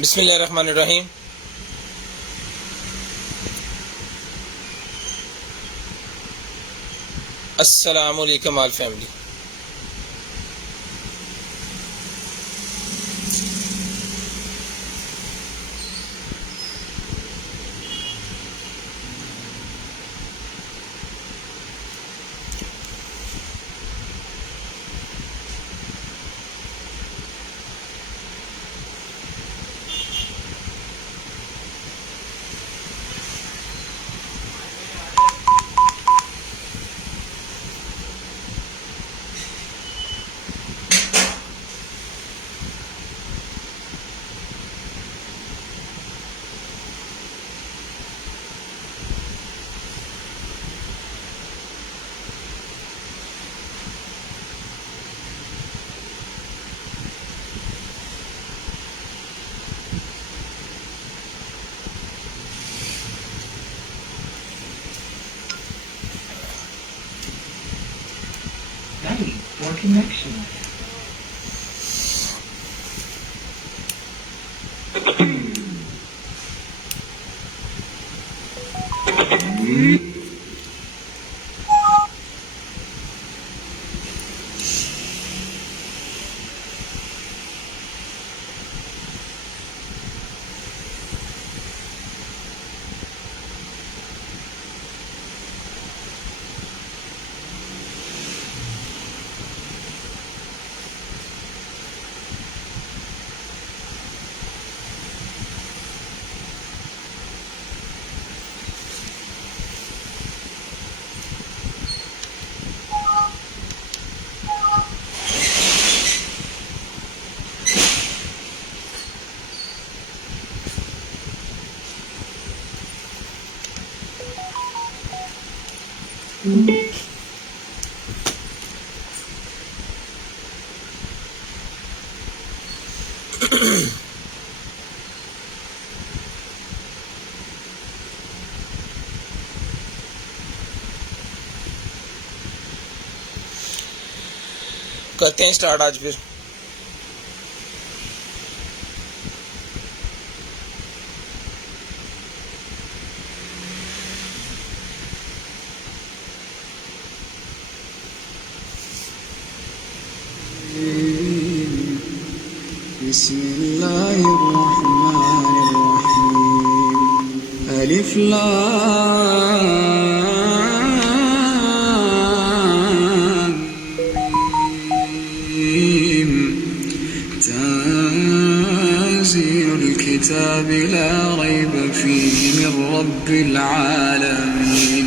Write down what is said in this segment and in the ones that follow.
बिस्मिल्लाहिर्रहमानिर्रहीम। अस्सलामु अलैकुम all family. Ready for connection. करते हैं स्टार्ट आज फिर। बिस्मिल्लाहिर्रहमानिर्रहीम। अलिफ लाम मीम। तंज़ीलुल किताबि ला रैब फीहि मिन रब्बिल आलमीन।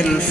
1000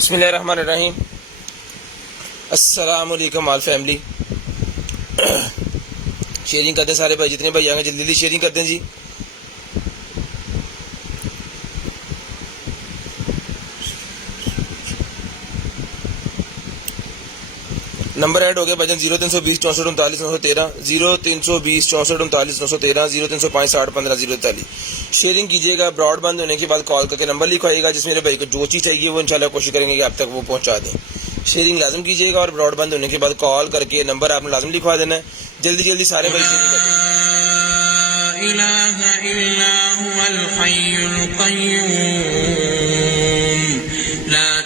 बिस्मिल्लाहिर्रहमानिर्रहीम। अस्सलाम वालेकुम ऑल फैमिली। शेयरिंग करते हैं सारे भाई, जितने भाई आएंगे जल्दी जल्दी शेयरिंग करते हैं जी। नंबर ऐड हो गया भजन 0320 64 39 913, 0320 64 39 913, 0305 60 15 043। शेयरिंग कीजिएगा। ब्रॉडबैंड होने के बाद कॉल करके नंबर लिखवाइएगा। जिस मेरे भाई को जो चीज़ चाहिए वो इंशाल्लाह कोशिश करेंगे कि आप तक वो पहुंचा दें। शेयरिंग लाजम कीजिएगा और ब्रॉडबैंड होने के बाद कॉल करके नंबर आपने लाजम लिखवा देना है। जल्दी जल्दी सारे भाई शेयरिंग करें।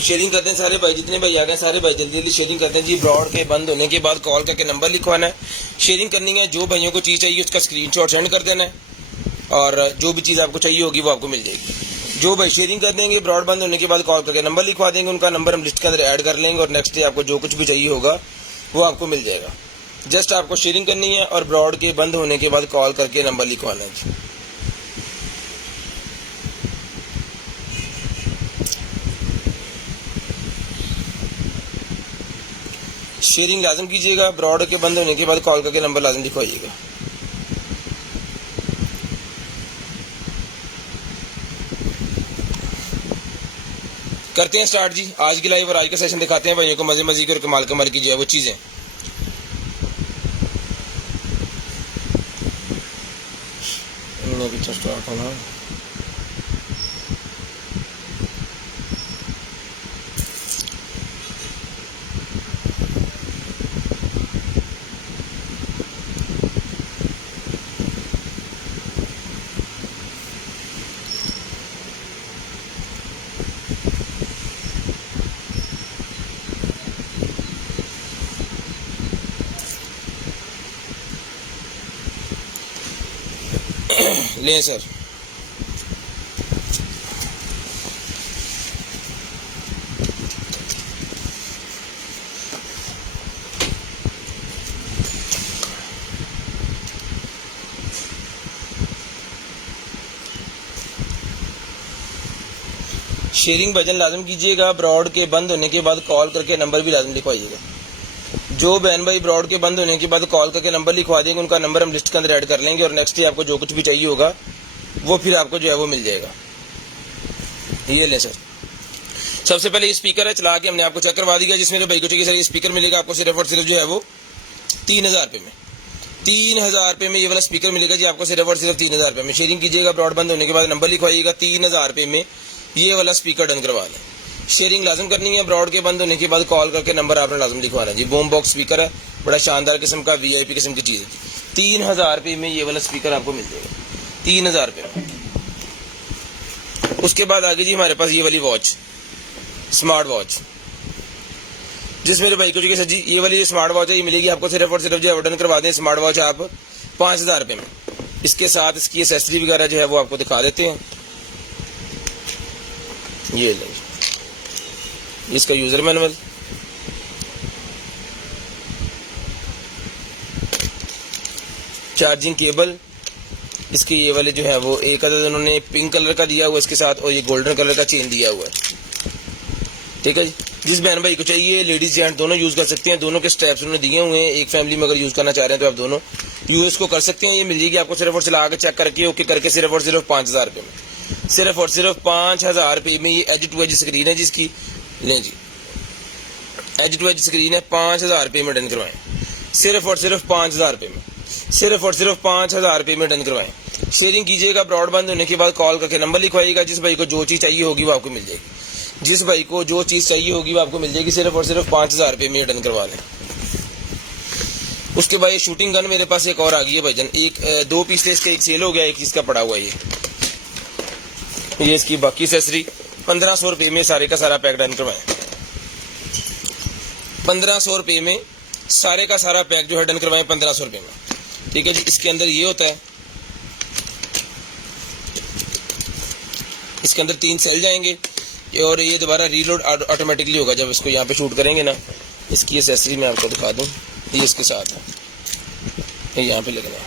शेयरिंग करते हैं सारे भाई, जितने भाई आ गए सारे भाई जल्दी जल्दी शेयरिंग करते हैं जी। ब्रॉड के बंद होने के बाद कॉल करके नंबर लिखवाना है। शेयरिंग करनी है। जो भाइयों को चीज़ चाहिए उसका स्क्रीनशॉट सेंड कर देना है और जो भी चीज़ आपको चाहिए होगी वो आपको मिल जाएगी। जो भाई शेयरिंग कर देंगे ब्रॉड बंद होने के बाद कॉल करके नंबर लिखवा देंगे, उनका नंबर हम लिस्ट के अंदर ऐड कर लेंगे और नेक्स्ट डे आपको जो कुछ भी चाहिए होगा वो आपको मिल जाएगा। जस्ट आपको शेयरिंग करनी है और ब्रॉड के बंद होने के बाद कॉल करके नंबर लिखवाना है। शेयरिंग लाजम कीजिएगा। ब्रॉड के बंद होने के बाद कॉल करके नंबर लाजम लिखवाइएगा। करते हैं स्टार्ट जी आज की लाइव और आज का सेशन दिखाते हैं भाइयों को मजे मजे की और कमाल कमाल की जो है वो चीजें। स्टार्ट होना लें सर। शेयरिंग भजन लाजम कीजिएगा। ब्रॉड के बंद होने के बाद कॉल करके नंबर भी लाजम लिखवाइएगा। जो बहन भाई ब्रॉड के बंद होने के बाद कॉल करके नंबर लिखवा देंगे, उनका नंबर हम लिस्ट के अंदर ऐड कर लेंगे और नेक्स्ट डे आपको जो कुछ भी चाहिए होगा वो फिर आपको जो है वो मिल जाएगा। ये ले सर। सबसे पहले ये स्पीकर है, चला के हमने आपको चेक करवा दिया। जिसमें तो भाई को चाहिए सर ये स्पीकर मिलेगा आपको सिर्फ और सिर्फ जो है वो 3000 रुपये में। 3000 रुपये में ये वाला स्पीकर मिलेगा जी आपको सिर्फ और सिर्फ 3000 रुपये में। शेयरिंग कीजिएगा। ब्रॉड बंद होने के बाद नंबर लिखवाइएगा। 3000 रुपये में ये वाला स्पीकर डन करवा लें। शेयरिंग लाजम करनी है। ब्रॉड के बंद होने के बाद कॉल करके नंबर आपने लाजम लिखवाना है जी। बूम बॉक्स स्पीकर है, बड़ा शानदार किस्म का VIP किस्म की चीज़ है। 3000 रुपये में ये वाला स्पीकर आपको मिल जाएगा। 3000 रुपये में। उसके बाद आगे जी हमारे पास ये वाली वॉच, स्मार्ट वॉच, जिस मेरे भाई को जो सर जी ये वाली जो स्मार्ट वॉच है ये मिलेगी आपको सिर्फ और सिर्फ जो डन करवा दें। स्मार्ट वॉच आप 5000 रुपये में। इसके साथ इसकी एसेसरी वगैरह जो है वो आपको दिखा देते हैं। ये लें इसका यूजर मैनुअल, चार्जिंग केबल, इसके ये वाले जो है वो एक अदद उन्होंने पिंक कलर का दिया हुआ है इसके साथ, और ये गोल्डन कलर का चेन दिया हुआ है। ठीक है जी, जिस बहन भाई को चाहिए लेडीज जेंट दोनों यूज कर सकते हैं। दोनों के स्टेप्स उन्होंने दिए हुए हैं। एक फैमिली में अगर यूज करना चाह रहे हैं तो आप दोनों यूज को कर सकते हैं। ये मिल जाएगी आपको सिर्फ और सिर्फ आगे चेक करके ओके करके सिर्फ और सिर्फ 5000 रुपये में। सिर्फ और सिर्फ 5000 रुपये में ये एज टू एज स्क्रीन है जिसकी, लें जी एज टू एज स्क्रीन है, 5000 रुपये में डन करवाएं। सिर्फ और सिर्फ 5000 रुपये में, सिर्फ और सिर्फ 5000 रुपये में डन करवाएं। शेयरिंग कीजिएगा, ब्रॉडबैंड होने के बाद कॉल करके नंबर लिखवाइएगा। जिस भाई को जो चीज़ चाहिए होगी वो आपको मिल जाएगी। जिस भाई को जो चीज़ चाहिए होगी वो आपको मिल जाएगी। सिर्फ और सिर्फ 5000 रुपये में डन करवा लें। उसके बाद ये शूटिंग गन मेरे पास एक और आ गई है भाईजान। एक 2 पीस थे इसका, एक सेल हो गया, एक इसका पड़ा हुआ है। ये इसकी बाकी एक्सेसरी 1500 रुपये में सारे का सारा पैक डन करवाएं। 1500 रुपये में सारे का सारा पैक जो है डन करवाएं 1500 रुपये में। ठीक है जी, इसके अंदर ये होता है, इसके अंदर 3 सेल जाएंगे और ये दोबारा रीलोड ऑटोमेटिकली होगा जब इसको यहाँ पे शूट करेंगे ना। इसकी एक्सेसरी मैं आपको दिखा दूँ, ये इसके साथ है, ये यहाँ पे लगना है।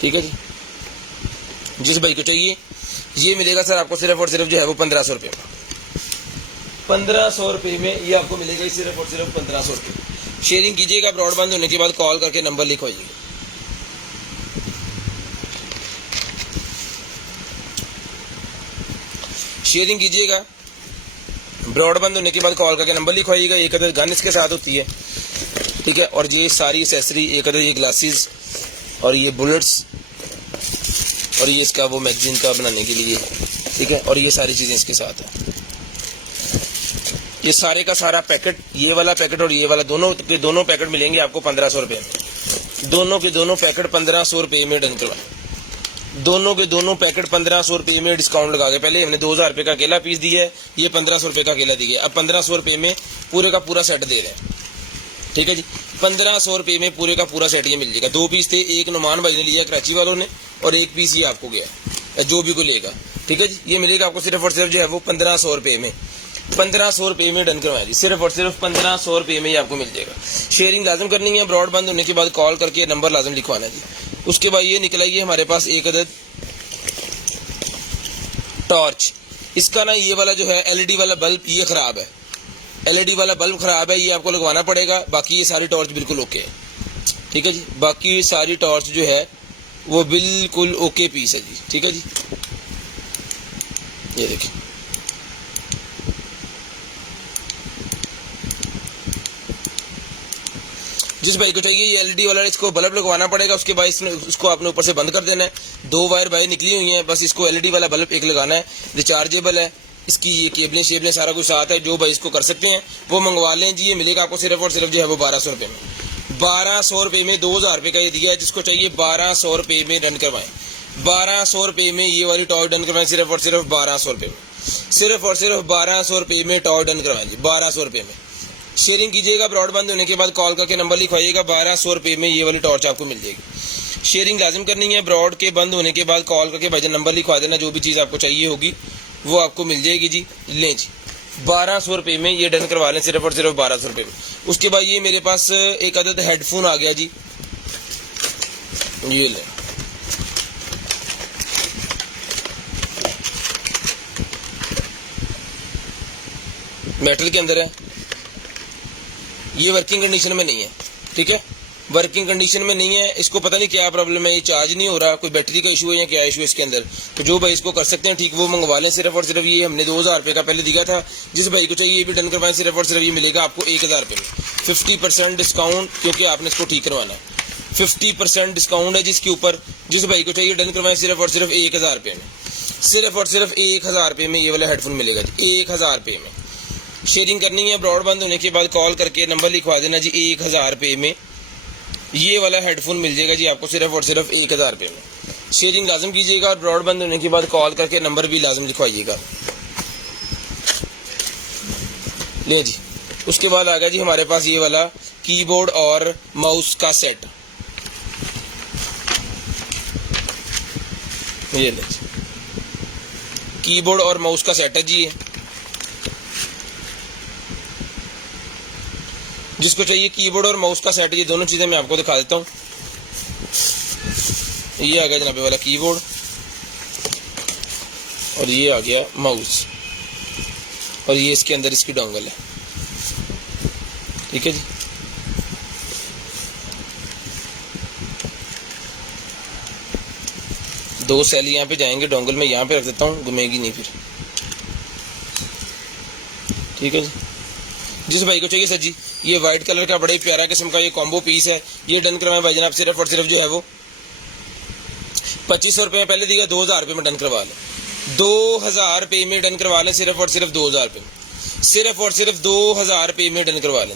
ठीक है जी, जिस भाई को चाहिए ये मिलेगा सर आपको सिर्फ और सिर्फ जो है वो 1500 रुपये में। 1500 रुपये में ये आपको मिलेगा सिर्फ और सिर्फ 1500 रुपये। शेयरिंग कीजिएगा, ब्रॉडबैंड होने के बाद कॉल करके नंबर लिखवाइएगा। शेयरिंग कीजिएगा, ब्रॉडबैंड होने के बाद कॉल करके नंबर लिखवाइएगा। एक अदर गन इसके साथ होती है। ठीक है, और ये सारी एक्सेसरी, एक अदर ये ग्लासेस और ये बुलेट्स और ये इसका वो मैगजीन का बनाने के लिए। ठीक है, और ये सारी चीज़ें इसके साथ है। ये सारे का सारा पैकेट, ये वाला पैकेट और ये वाला दोनों के दोनों पैकेट मिलेंगे आपको 1500 रुपये में। दोनों के दोनों पैकेट 1500 रुपये में डन करवाएं। दोनों के दोनों पैकेट 1500 रुपये में डिस्काउंट लगा के। पहले हमने 2000 रुपये का अकेला पीस दिया है, ये 1500 रुपये का अकेला दिया है। अब 1500 रुपये में पूरे का पूरा सेट दे रहे हैं। ठीक है जी, 1500 रुपये में पूरे का पूरा सेट ये मिल जाएगा। 2 पीस थे, एक नुमान भाई ने लिया कराची वालों ने, और एक पीस ये आपको गया जो भी को लेगा। ठीक है जी, ये मिलेगा आपको सिर्फ और सिर्फ जो है वो 1500 रुपये में। 1500 रुपये में डन करवाया जी, सिर्फ और सिर्फ 1500 रुपये में ही आपको मिल जाएगा। शेयरिंग लाजम करनी है, ब्रॉडबैंड होने के बाद कॉल करके नंबर लाजम लिखवाना है जी। उसके बाद ये निकला ये हमारे पास एक अदद टॉर्च। इसका ना ये वाला जो है एलईडी वाला बल्ब ये खराब है, एलईडी वाला बल्ब खराब है, ये आपको लगवाना पड़ेगा। बाकी ये सारी टॉर्च बिल्कुल ओके है। ठीक है जी, बाकी सारी टॉर्च जो है वो बिल्कुल ओके पीस है जी। ठीक है जी, ये देखिए जिस भाई को चाहिए ये एलईडी वाला इसको बल्ब लगवाना पड़ेगा। उसके बाद इसको आपने ऊपर से बंद कर देना है। 2 वायर बाहर निकली हुई हैं, बस इसको एलईडी वाला बल्ब एक लगाना है। रिचार्जेबल है, इसकी ये केबलें शेबलें सारा कुछ साथ है। जो भाई इसको कर सकते हैं वो मंगवा लें जी। ये मिलेगा आपको सिर्फ और सिर्फ जो है वो 1200 रुपये में। 1200 रुपये में 2000 रुपये का ये दिया है। जिसको चाहिए 1200 रुपये में डन करवाएं। 1200 रुपये में ये वाली टॉय डन करवाएं, सिर्फ और सिर्फ 1200 रुपये में। सिर्फ और सिर्फ 1200 रुपये में टॉय डन करवाएं जी, 1200 रुपये में। शेयरिंग कीजिएगा, ब्रॉडबैंड होने के बाद कॉल करके नंबर लिखवाइएगा। 1200 रुपये में ये वाली टॉर्च आपको मिल जाएगी। शेयरिंग लाजिम करनी है, ब्रॉड के बंद होने के बाद कॉल करके भाईजान नंबर लिखवा देना। जो भी चीज़ आपको चाहिए होगी वो आपको मिल जाएगी जी। लें जी, 1200 रुपये में ये डन करवा लें, सिर्फ और सिर्फ 1200 रुपये में। उसके बाद ये मेरे पास एक अदद हेडफोन आ गया जी, ये लें। मेटल के अंदर है, ये वर्किंग कंडीशन में नहीं है। ठीक है, वर्किंग कंडीशन में नहीं है। इसको पता नहीं क्या प्रॉब्लम है, ये चार्ज नहीं हो रहा, कोई बैटरी का इशू है या क्या इशू है इसके अंदर। तो जो भाई इसको कर सकते हैं ठीक वो मंगवा लें। सिर्फ और सिर्फ ये हमने 2000 रुपये का पहले दिया था। जिस भाई को चाहिए ये भी डन करवाएं, सिर्फ और सिर्फ ये मिलेगा आपको 1000 रुपये में। 50% डिस्काउंट, क्योंकि आपने इसको ठीक करवाना है। 50% डिस्काउंट है जिसके ऊपर। जिस भाई को चाहिए डन करवाएं, सिर्फ और सिर्फ 1000 रुपये में। सिर्फ और सिर्फ 1000 रुपये में ये वाला हेडफोन मिलेगा जी, 1000 रुपये में। शेयरिंग करनी है, ब्रॉडबैंड होने के बाद कॉल करके नंबर लिखवा देना जी। 1000 रुपये में ये वाला हेडफोन मिल जाएगा जी आपको, सिर्फ और सिर्फ 1000 रुपये में। शेयरिंग लाजम कीजिएगा और ब्रॉडबैंड होने के बाद कॉल करके नंबर भी लाजम लिखवाइएगा। ले जी, उसके बाद आ गया जी हमारे पास ये वाला कीबोर्ड और माउस का सेट। ये ले जी, कीबोर्ड और माउस का सेट है जी ये। जिसको चाहिए कीबोर्ड और माउस का सेट, ये दोनों चीज़ें मैं आपको दिखा देता हूँ। ये आ गया जनाबे वाला कीबोर्ड और ये आ गया माउस और ये इसके अंदर इसकी डोंगल है। ठीक है जी, दो सेल यहाँ पे जाएंगे, डोंगल में यहाँ पे रख देता हूँ, घूमेगी नहीं फिर। ठीक है जी, जिस भाई को चाहिए सर जी ये वाइट कलर का बड़े प्यारा किस्म का ये कॉम्बो पीस है, ये डन करवाएं भाई जनाब सिर्फ और सिर्फ जो है वो 2500 रुपये में पहले दिया, 2000 रुपये में डन करवा लें, 2000 रुपये में डन करवा लें, सिर्फ और सिर्फ 2000 रुपये में, सिर्फ और सिर्फ 2000 रुपये में डन करवा लें।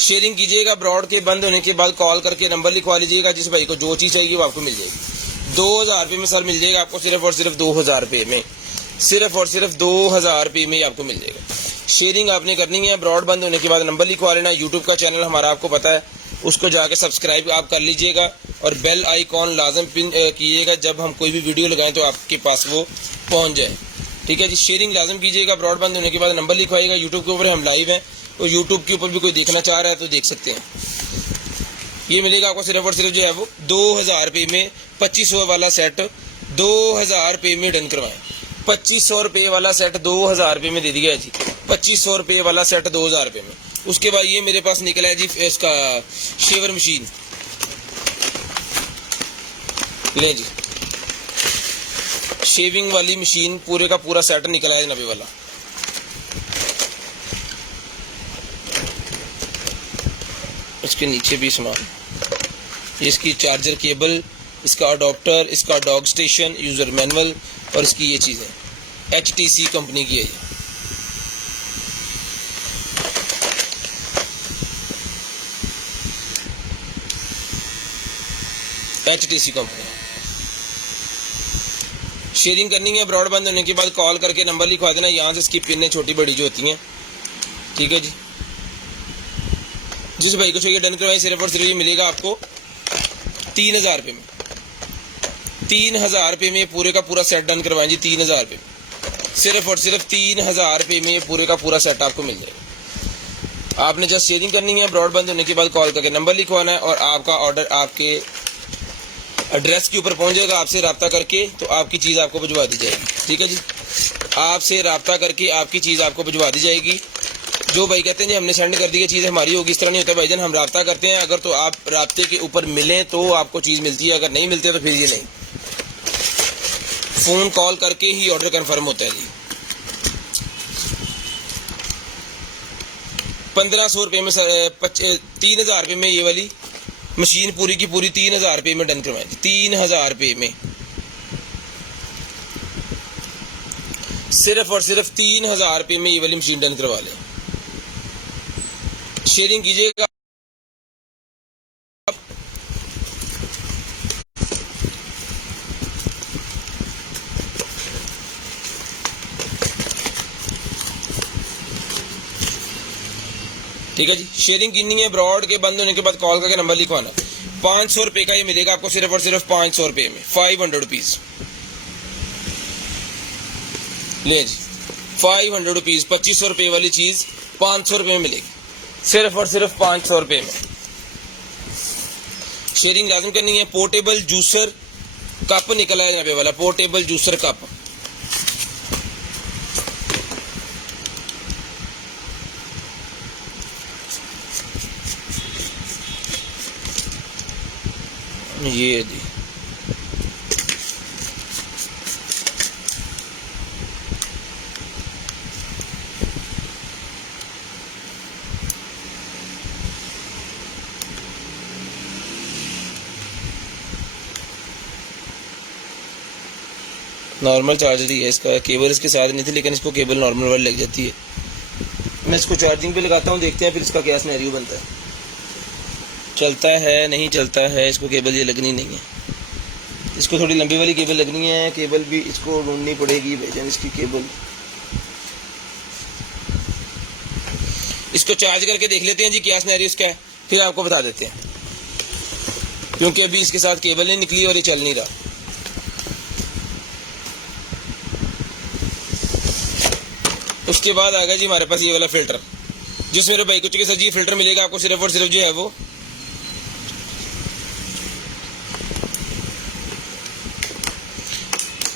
शेयरिंग कीजिएगा, ब्रॉड के बंद होने के बाद कॉल करके नंबर लिखवा लीजिएगा, जिस भाई को जो चीज़ चाहिए वो आपको मिल जाएगी। 2000 रुपये में सर मिल जाएगा आपको, सिर्फ और सिर्फ 2000 रुपये में, सिर्फ और सिर्फ 2000 रुपये में आपको मिल जाएगा। शेयरिंग आपने करनी है, ब्रॉड बंद होने के बाद नंबर लिखवा लेना। यूट्यूब का चैनल हमारा आपको पता है, उसको जाके सब्सक्राइब आप कर लीजिएगा और बेल आइकॉन लाजम पिन कीजिएगा, जब हम कोई भी वीडियो लगाएं तो आपके पास वो पहुंच जाए। ठीक है जी, शेयरिंग लाजम कीजिएगा, ब्रॉड बंद होने के बाद नंबर लिखवाइएगा। यूट्यूब के ऊपर हम लाइव हैं, तो यूट्यूब के ऊपर भी कोई देखना चाह रहा है तो देख सकते हैं। ये मिलेगा आपको सिर्फ और सिर्फ जो है वो 2000 रुपये में। 2500 वाला सेट 2000 रुपये में डन करवाएं। 2500 रुपये वाला सेट 2000 रुपये में दे दिया है जी, 2500 रुपये वाला सेट 2000 रुपये में। उसके बाद ये मेरे पास निकला है जी इसका शेवर मशीन, ले जी शेविंग वाली मशीन, पूरे का पूरा सेट निकला है नबे वाला। इसके नीचे भी सामान, इसकी चार्जर केबल, इसका अडॉप्टर, इसका डॉग स्टेशन, यूजर मैनुअल और इसकी ये चीज़ें HTC कंपनी की है ये। HTC company. शेयरिंग करनी है, ब्रॉड बंद होने के बाद कॉल करके नंबर लिखवा देना, यहाँ से इसकी पिनें छोटी बड़ी जो होती हैं। ठीक है जी, जिस भाई को चाहिए डन करवाएं, सिर्फ और सिर्फ ये मिलेगा आपको 3000 रुपये में। 3000 रुपये में पूरे का पूरा सेट डन करवाएं जी, 3000 रुपये में, सिर्फ और सिर्फ 3000 रुपये में पूरे का पूरा सेट आपको मिल जाएगा। आपने जस्ट शेयरिंग करनी है, ब्रॉड बंद होने के बाद कॉल करके नंबर लिखवाना है और आपका ऑर्डर आपके एड्रेस के ऊपर पहुंच जाएगा। आपसे रब्ता करके तो आपकी चीज़ आपको भिजवा दी जाएगी। ठीक है जी, आपसे रब्ता करके आपकी चीज़ आपको भिजवा दी जाएगी। जो भाई कहते हैं जी हमने सेंड कर दी, चीज़ हमारी होगी, इस तरह नहीं होता भाईजान। हम रब्ता करते हैं, अगर तो आप रब्ते के ऊपर मिलें तो आपको चीज़ मिलती है, अगर नहीं मिलती है तो फिर ये नहीं, फ़ोन कॉल करके ही ऑर्डर कन्फर्म होता है जी। 1500 रुपये में 3000 रुपये में ये वाली मशीन पूरी की पूरी 3000 रुपये में डन करवाएं, 3000 रुपये में, सिर्फ और सिर्फ 3000 रुपये में ये वाली मशीन डन करवा लें। शेयरिंग कीजिएगा, ठीक है जी। शेयरिंग करनी है, ब्रॉड के बंद होने के बाद कॉल करके नंबर लिखवाना। 500 रुपये का ये मिलेगा आपको, सिर्फ और सिर्फ 500 रुपये में, 500 रुपीज़। ले जी 500 रुपीज़, 2500 रुपये वाली चीज़ 500 रुपये में मिलेगी, सिर्फ और सिर्फ 500 रुपये में। शेयरिंग लाजम करनी है। पोर्टेबल जूसर कप निकला है यहाँ पे वाला, पोर्टेबल जूसर कप, ये दी नॉर्मल चार्जर ही है, इसका केबल इसके साथ नहीं थी, लेकिन इसको केबल नॉर्मल वाली लग जाती है। मैं इसको चार्जिंग पे लगाता हूँ, देखते हैं फिर इसका क्या सिनेरियो बनता है, चलता है नहीं चलता है। इसको केबल ये लगनी नहीं है, इसको थोड़ी लंबी वाली केबल लगनी है, केबल भी इसको ढूंढनी पड़ेगी भाईजान इसकी केबल। इसको चार्ज करके देख लेते हैं जी क्या सिनेरियो इसका है, फिर आपको बता देते हैं, क्योंकि अभी इसके साथ केबल नहीं निकली और ये चल नहीं रहा। उसके बाद आ गया जी हमारे पास ये वाला फिल्टर, जिस मेरे भाई को चाहिए सर जी फिल्टर मिलेगा आपको, सिर्फ और सिर्फ जो है वो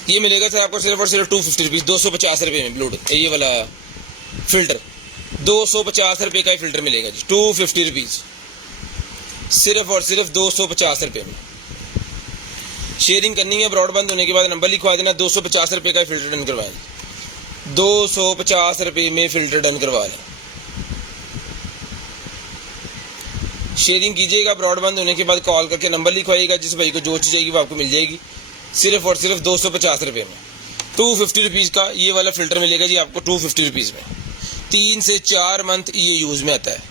ये मिलेगा सर आपको सिर्फ और सिर्फ 250 रुपीज़, 250 रुपये में ब्लूटूथ ये वाला फिल्टर, 250 रुपये का ही फिल्टर मिलेगा जी, 250 रुपीज़, सिर्फ और सिर्फ 250 रुपये में। शेयरिंग करनी है, ब्रॉडबैंड होने के बाद नंबर लिखवा देना, 250 रुपये का फिल्टर डन करवाएं, 250 रुपये में फिल्टर डन करवा लें। शेयरिंग कीजिएगा, ब्रॉडबैंड होने के बाद कॉल करके नंबर लिखवाइएगा, जिस भाई को जो चीज़ चाहिए वो आपको मिल जाएगी, सिर्फ और सिर्फ 250 रुपये में। 250 रुपीज़ का ये वाला फिल्टर मिलेगा जी आपको 250 रुपीज़ में। 3 से 4 मंथ ये यूज़ में आता है,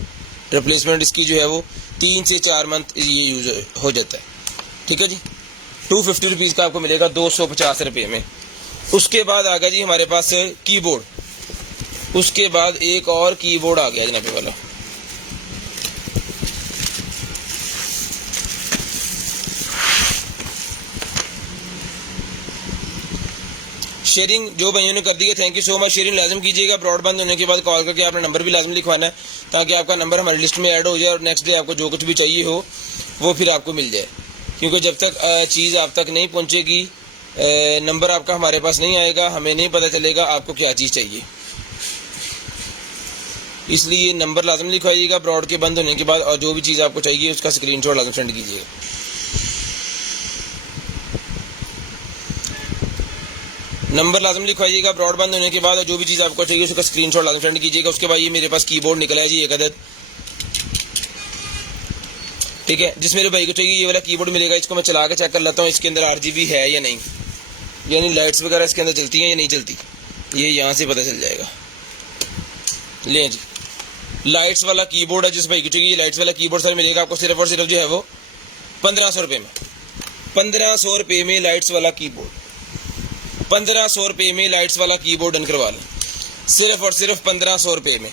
रिप्लेसमेंट इसकी जो है वो 3 से 4 मंथ ये यूज़ हो जाता है, ठीक है जी। 250 रुपीज़ का आपको मिलेगा 250 रुपये में। उसके बाद आ गया जी हमारे पास कीबोर्ड, उसके बाद एक और कीबोर्ड आ गया जनाबे वाला, शेयरिंग जो भाइयों ने कर दी है, thank you so much. Sharing लाजम कीजिएगा, ब्रॉडबैंड होने के बाद कॉल करके आपने नंबर भी लाजम लिखवाना है, ताकि आपका नंबर हमारी लिस्ट में ऐड हो जाए और नेक्स्ट डे आपको जो कुछ भी चाहिए हो वो फिर आपको मिल जाए। क्योंकि जब तक चीज़ आप तक नहीं पहुंचेगी, नंबर आपका हमारे पास नहीं आएगा, हमें नहीं पता चलेगा आपको क्या चीज़ चाहिए। इसलिए नंबर लाजम लिखवाइएगा ब्रॉड के बंद होने के बाद, और जो भी चीज़ आपको चाहिए उसका स्क्रीनशॉट लाजम सेंड कीजिएगा। नंबर लाजम लिखवाइएगा ब्रॉडबैंड होने के बाद, और जो भी चीज़ आपको चाहिए उसका स्क्रीनशॉट लाजम सेंड कीजिएगा। उसके बाद ये मेरे पास कीबोर्ड निकला है जी एक अदद, ठीक है। जिस मेरे भाई को चाहिए ये वाला कीबोर्ड मिलेगा, इसको मैं चला के चेक कर लेता हूँ इसके अंदर RGB है या नहीं, यानी लाइट्स वगैरह इसके अंदर चलती हैं या नहीं चलती, ये यहाँ से पता चल जाएगा। लें जी, लाइट्स वाला कीबोर्ड है, जिस भाई को चाहिए ये लाइट्स वाला कीबोर्ड सर मिलेगा आपको सिर्फ और सिर्फ जो है वो 1500 रुपये में। 1500 रुपये में लाइट्स वाला कीबोर्ड, 1500 रुपये में लाइट्स वाला कीबोर्ड डन करवा लें, सिर्फ और सिर्फ 1500 रुपये में,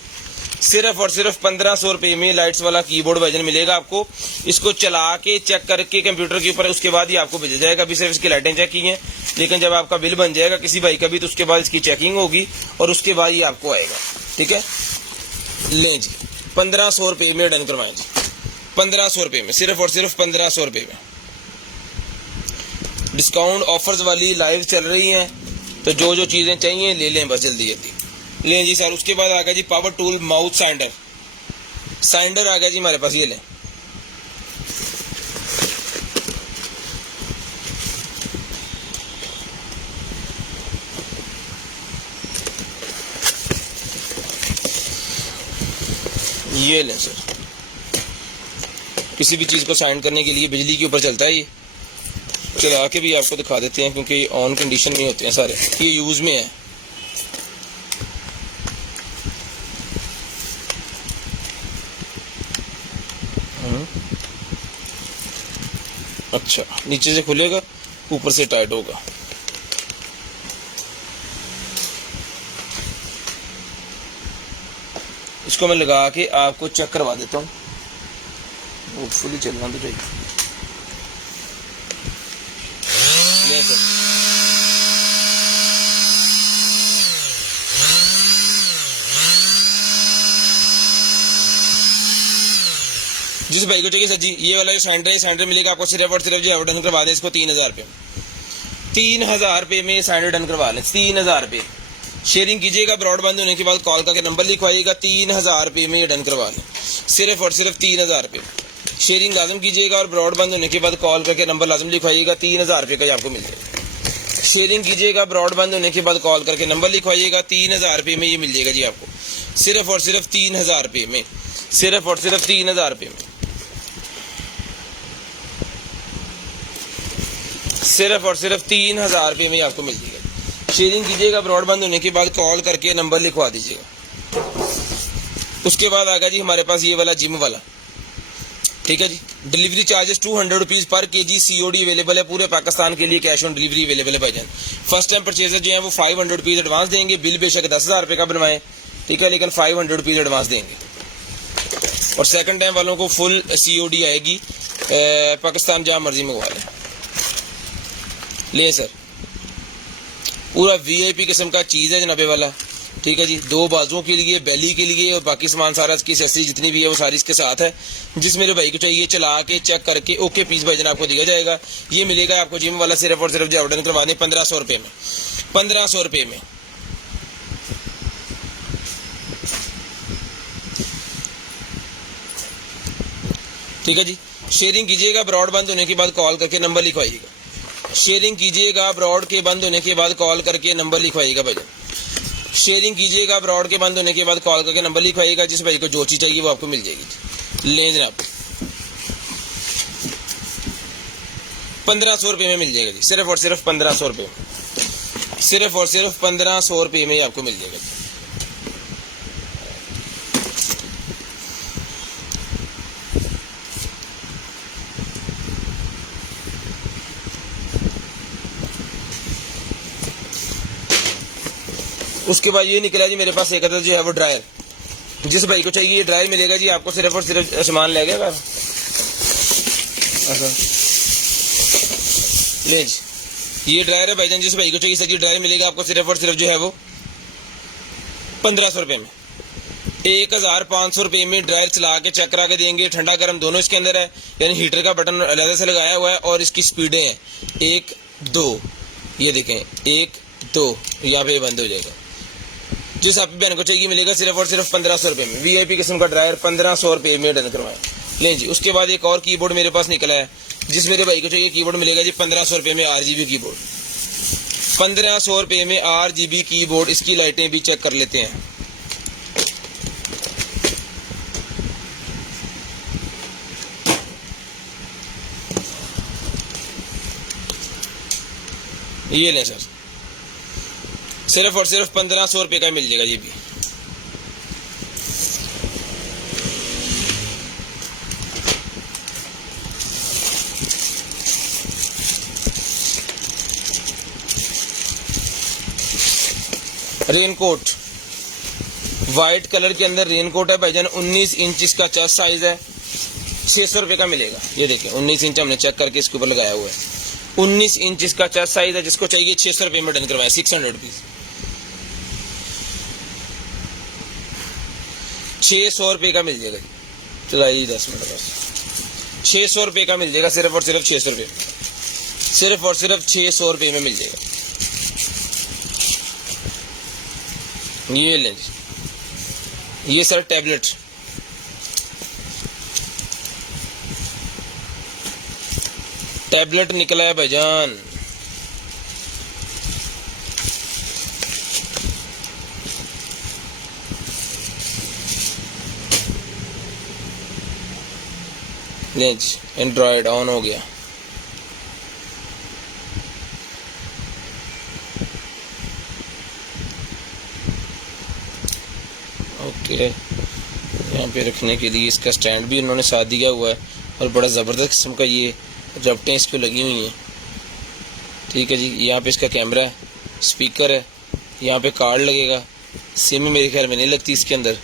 सिर्फ और सिर्फ 1500 रुपये में लाइट्स वाला कीबोर्ड वर्जन मिलेगा आपको। इसको चला के चेक करके कंप्यूटर के ऊपर, उसके बाद ही आपको भेजा जाएगा। अभी सिर्फ इसकी लाइटें चेक की हैं, लेकिन जब आपका बिल बन जाएगा किसी भाई का भी, तो उसके बाद इसकी चेकिंग होगी और उसके बाद ही आपको आएगा, ठीक है। लें जी, 1500 रुपये में डन करवाएं जी, 1500 रुपये में, सिर्फ और सिर्फ 1500 रुपये में। डिस्काउंट ऑफर्स वाली लाइव चल रही हैं, तो जो जो चीज़ें चाहिए ले लें बस जल्दी जल्दी लें जी सर। उसके बाद आ गया जी पावर टूल माउथ साइंडर, साइंडर आ गया जी हमारे पास, ये लें। ये लें सर, किसी भी चीज़ को साइंड करने के लिए बिजली के ऊपर चलता है। ये चला के भी आपको दिखा देते हैं, क्योंकि ऑन कंडीशन में होते हैं सारे, ये यूज़ में है। अच्छा, नीचे से खुलेगा, ऊपर से टाइट होगा। इसको मैं लगा के आपको चेक करवा देता हूँ, होपफुली चलना तो चाहिए। जिस भाई को चाहिए सर जी ये वाला जो साइंडर मिलेगा आपको सिर्फ और सिर्फ जो डन करवा दें इसको 3000 रुपये, 3000 रुपये में साइंडर डन करवा लें, 3000 रुपये। शेयरिंग कीजिएगा, ब्रॉडबैंड होने के बाद कॉल करके नंबर लिखवाइएगा, 3000 रुपये में ये डन करवा लें, सिर्फ और सिर्फ 3000 रुपये। शेयरिंग लाजम कीजिएगा और ब्रॉडबैंड होने के बाद कॉल करके नंबर लाजम लिखवाइएगा, 3000 रुपये का आपको मिल जाएगा। शेयरिंग कीजिएगा, ब्रॉडबैंड होने के बाद कॉल करके नंबर लिखवाइएगा, 3000 रुपये में ये मिल जाएगा जी आपको, सिर्फ और सिर्फ 3000 रुपये में, सिर्फ और सिर्फ 3000 रुपये में, सिर्फ और सिर्फ 3000 रुपये में आपको मिल जाएगा। शेयरिंग कीजिएगा, ब्रॉडबैंड होने के बाद कॉल करके नंबर लिखवा दीजिएगा। उसके बाद आ गया जी हमारे पास ये वाला जिम वाला, ठीक है जी। डिलीवरी चार्जेस 200 रुपीज़ पर kg, COD अवेलेबल है पूरे पाकिस्तान के लिए, कैश ऑन डिलीवरी अवेलेबल है भाईजान। फर्स्ट टाइम परचेजर जो है वो 500 रुपीज़ एडवांस देंगे, बिल बेशक 10,000 रुपये का बनवाएं, ठीक है, लेकिन 500 रुपीज़ एडवांस देंगे। और सेकंड टाइम वालों को फुल COD आएगी, पाकिस्तान जहाँ मर्जी मंगवा लें। ले सर, पूरा VIP किस्म का चीज़ है जनाबे वाला, ठीक है जी, 2 बाजुओं के लिए, बेली के लिए और बाकी सामान सारा इसकी एक्सेसरी जितनी भी है वो सारी इसके साथ है। जिस मेरे भाई को चाहिए चला के चेक करके ओके पीस भाईजान आपको दिया जाएगा। ये मिलेगा आपको जिम वाला सिर्फ और सिर्फ जो ऑर्डर करवा दें 1500 रुपये में, 1500 रुपये में। ठीक है जी, शेयरिंग कीजिएगा, ब्रॉड बंद होने के बाद कॉल करके नंबर लिखवाइएगा। शेयरिंग कीजिएगा, ब्रॉड के बंद होने के बाद कॉल करके नंबर लिखवाइएगा भाईजान। शेयरिंग कीजिएगा, ब्रॉड के बंद होने के बाद कॉल करके नंबर लिखवाइएगा। जिस भाई को जो चीज़ चाहिए वो आपको मिल जाएगी। लें जनाब, 1500 रुपये में मिल जाएगा जी, सिर्फ और सिर्फ 1500 रुपये में, सिर्फ और सिर्फ 1500 रुपये में ही आपको मिल जाएगा जी। उसके बाद ये निकला जी मेरे पास एक अदर जो है वो ड्रायर। जिस भाई को चाहिए ये ड्रायर मिलेगा जी आपको, सिर्फ और सिर्फ सामान ले गया ले जी, ये ड्रायर है भाईजान। जिस भाई को चाहिए सर ये ड्रायर मिलेगा आपको सिर्फ और सिर्फ जो है वो 1500 रुपये में। 1500 रुपये में ड्रायर चला के चेक करा के देंगे। ठंडा गर्म दोनों इसके अंदर है, यानी हीटर का बटन अलग से लगाया हुआ है और इसकी स्पीडें हैं 1 2, ये देखें 1 2, यहाँ पे बंद हो जाएगा। जिस आप बहन को चाहिए मिलेगा सिर्फ और सिर्फ 1500 रुपये में। वीआईपी किस्म का ड्रायर 1500 रुपये में डन करवाएं। लें जी, उसके बाद एक और कीबोर्ड मेरे पास निकला है। जिस मेरे भाई को चाहिए कीबोर्ड मिलेगा जी 1500 रुपये में RGB कीबोर्ड, 1500 रुपये में RGB कीबोर्ड। इसकी लाइटें भी चेक कर लेते हैं। ये लें सर, सिर्फ और सिर्फ 1500 रुपये का मिल जाएगा जी भी। रेनकोट, वाइट कलर के अंदर रेनकोट है भाईजान। 19 इंच इसका चेस्ट साइज है, 600 रुपये का मिलेगा। ये देखिए 19 इंच हमने चेक करके इसके ऊपर लगाया हुआ है। 19 इंच इसका चेस्ट साइज है। जिसको चाहिए 600 रुपये में डन करवाया, 600 रुपीज, 600 रुपये का मिल जाएगा। चलाइए 10 मिनट बस, 600 रुपये का मिल जाएगा, सिर्फ और सिर्फ 600 रुपये, सिर्फ और सिर्फ 600 रुपये में मिल जाएगा। ये लें जी, ये सर टैबलेट, टैबलेट निकला है भाईजान। लें जी, एंड्रॉयड ऑन हो गया। ओके, यहाँ पे रखने के लिए इसका स्टैंड भी इन्होंने साथ दिया हुआ है और बड़ा ज़बरदस्त किस्म का ये रबटें इस पर लगी हुई हैं। ठीक है जी, यहाँ पे इसका कैमरा है, स्पीकर है, यहाँ पे कार्ड लगेगा। सिम मेरे ख्याल में नहीं लगती इसके अंदर,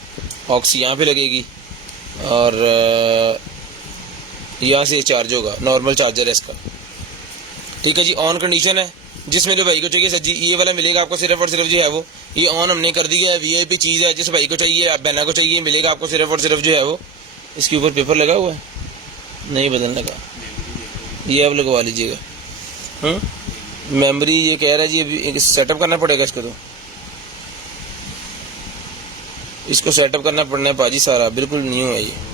ऑक्स यहाँ पे लगेगी और यहाँ से चार्ज होगा, नॉर्मल चार्जर है इसका। ठीक है जी, ऑन कंडीशन है। जिस मेरे भाई को चाहिए सर जी ये वाला मिलेगा आपको सिर्फ और सिर्फ जो है वो, ये ऑन हमने कर दिया है, वीआईपी चीज़ है। जिस भाई को चाहिए, बहना को चाहिए मिलेगा आपको सिर्फ और सिर्फ जो है वो। इसके ऊपर पेपर लगा हुआ है, नहीं बदलने का, ये आप लगवा लीजिएगा। मेमोरी ये कह रहा है जी अभी सेटअप करना पड़ेगा इसको, तो इसको सेटअप करना पड़ना है पाजी, सारा बिल्कुल न्यू है ये।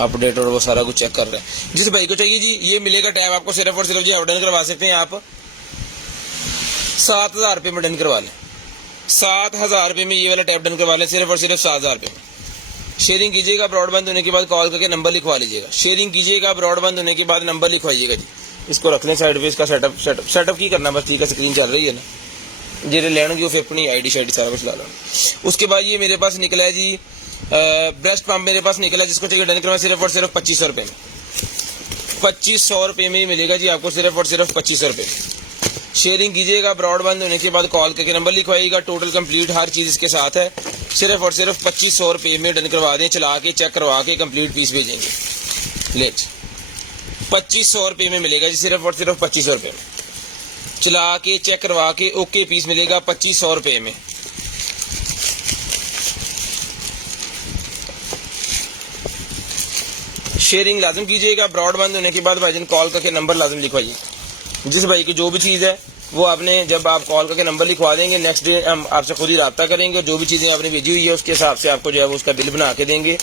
अपडेट और वो सारा कुछ चेक कर रहे हैं। जिस भाई को चाहिए जी ये मिलेगा टैब आपको सिर्फ और सिर्फ जी डन करवा सकते हैं आप 7000 रुपये में डन करवा लें। 7000 रुपये में ये वाला टैब डन करवा लें, सिर्फ और सिर्फ 7000 रुपये में। शेयरिंग कीजिएगा, ब्रॉडबैंड होने के बाद कॉल करके नंबर लिखवा लीजिएगा। शेयरिंग कीजिएगा, ब्रॉडबैंड होने के बाद नंबर लिखवाइएगा जी। इसको रख लें साइड पे, इसका सेटअप की करना बस, ठीक है। स्क्रीन चल रही है ना, जेरे लेने फिर अपनी ID शाइडी सारा कुछ ला लो। उसके बाद ये मेरे पास निकला है जी ब्रेस्ट पंप मेरे पास निकला, जिसको चाहिए डन करवा सिर्फ और सिर्फ 2500 रुपये में। 2500 रुपये में ही मिलेगा जी आपको, सिर्फ और सिर्फ 2500 रुपये में। शेयरिंग कीजिएगा, ब्रॉडबैंड होने के बाद कॉल करके नंबर लिखवाइएगा। टोटल कंप्लीट हर चीज़ इसके साथ है, सिर्फ और सिर्फ 2500 रुपये में डन करवा दें। चला के चेक करवा के कंप्लीट पीस भेजेंगे। ले 2500 रुपये में मिलेगा जी, सिर्फ और सिर्फ 2500 रुपये में। चला के चेक करवा के ओके पीस मिलेगा 2500 रुपये में। शेयरिंग लाजम कीजिएगा। ब्रॉड बंद होने के बाद भाईजान कॉल करके नंबर लाजम लिखवाइए। जिस भाई की जो भी चीज़ है वो आपने, जब आप कॉल करके नंबर लिखवा देंगे, नेक्स्ट डे हम आपसे खुद ही रब्ता करेंगे और जो भी चीज़ें आपने भेजी हुई है उसके हिसाब से आपको जो है वो उसका बिल बना के देंगे।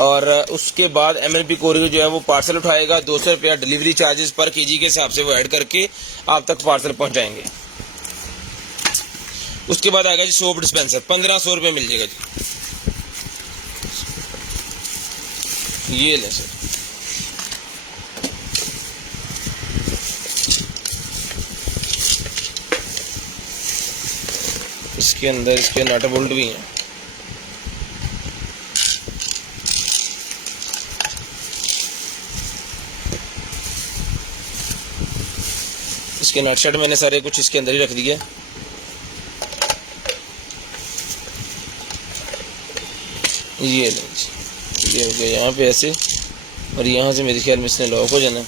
और उसके बाद MNP कोरियर जो है वो पार्सल उठाएगा। 200 रुपया डिलीवरी चार्जेस पर केजी के हिसाब से वो ऐड करके आप तक पार्सल पहुंचाएंगे। उसके बाद आएगा जी सोप डिस्पेंसर, 1500 रुपये मिल जाएगा जी। ये ले सर, इसके अंदर इसके नट बोल्ट भी हैं। इसके नट शट मैंने सारे कुछ इसके अंदर ही रख दिया। ये लो, ये हो गया यहाँ पे ऐसे, और यहाँ से मेरे ख्याल में इसने लॉक हो जाना।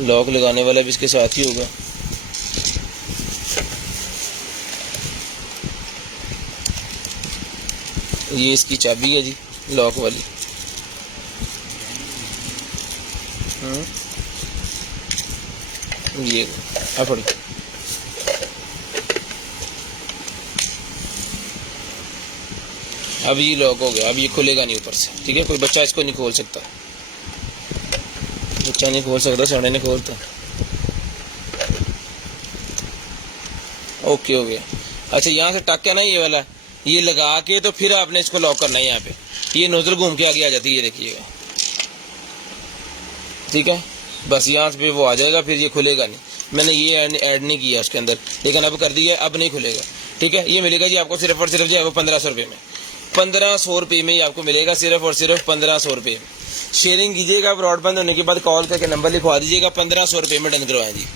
लॉक लगाने वाला भी इसके साथ ही होगा। ये इसकी चाबी है जी, लॉक वाली। ये पड़ी। अब ये लॉक हो गया, अब ये खुलेगा नहीं ऊपर से, ठीक है। कोई बच्चा इसको नहीं खोल सकता, बच्चा नहीं खोल सकता, सड़े नहीं खोलता। ओके हो गया। अच्छा, यहाँ से टक है ना ये वाला, ये लगा के तो फिर आपने इसको लॉक करना है। यहाँ पे ये नोजल घूम के आगे आ जाती है, ये देखिएगा, ठीक है। बस यहाँ पे वो आ जाएगा, फिर ये खुलेगा नहीं। मैंने ये ऐड नहीं किया उसके अंदर, लेकिन अब कर दिया, अब नहीं खुलेगा, ठीक है। ये मिलेगा जी आपको सिर्फ और सिर्फ जो है वो 1500 रुपये में। 1500 रुपये में आपको मिलेगा, सिर्फ और सिर्फ 1500 रुपये में। शेयरिंग कीजिएगा। ब्रॉड बंद होने के बाद कॉल करके नंबर लिखवा दीजिएगा। 1500 रुपये में डन करवाएं जी।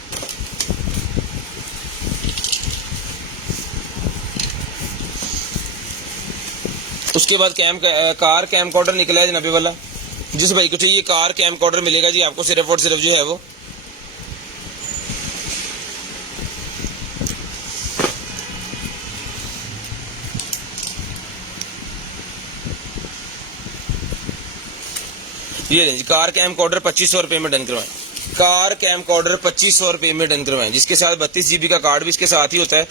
उसके बाद कार कैमकॉर्डर निकला है जनाबे वाला। जिस भाई को चाहिए कार कैमकॉर्डर मिलेगा जी आपको सिर्फ और सिर्फ जो है वो ये लेंगे। कार कैमकॉर्डर 2500 रुपये में डन करवाएं। कार कैमकॉर्डर 2500 रुपये में डन करवाएं, जिसके साथ 32 GB का कार्ड भी इसके साथ ही होता है।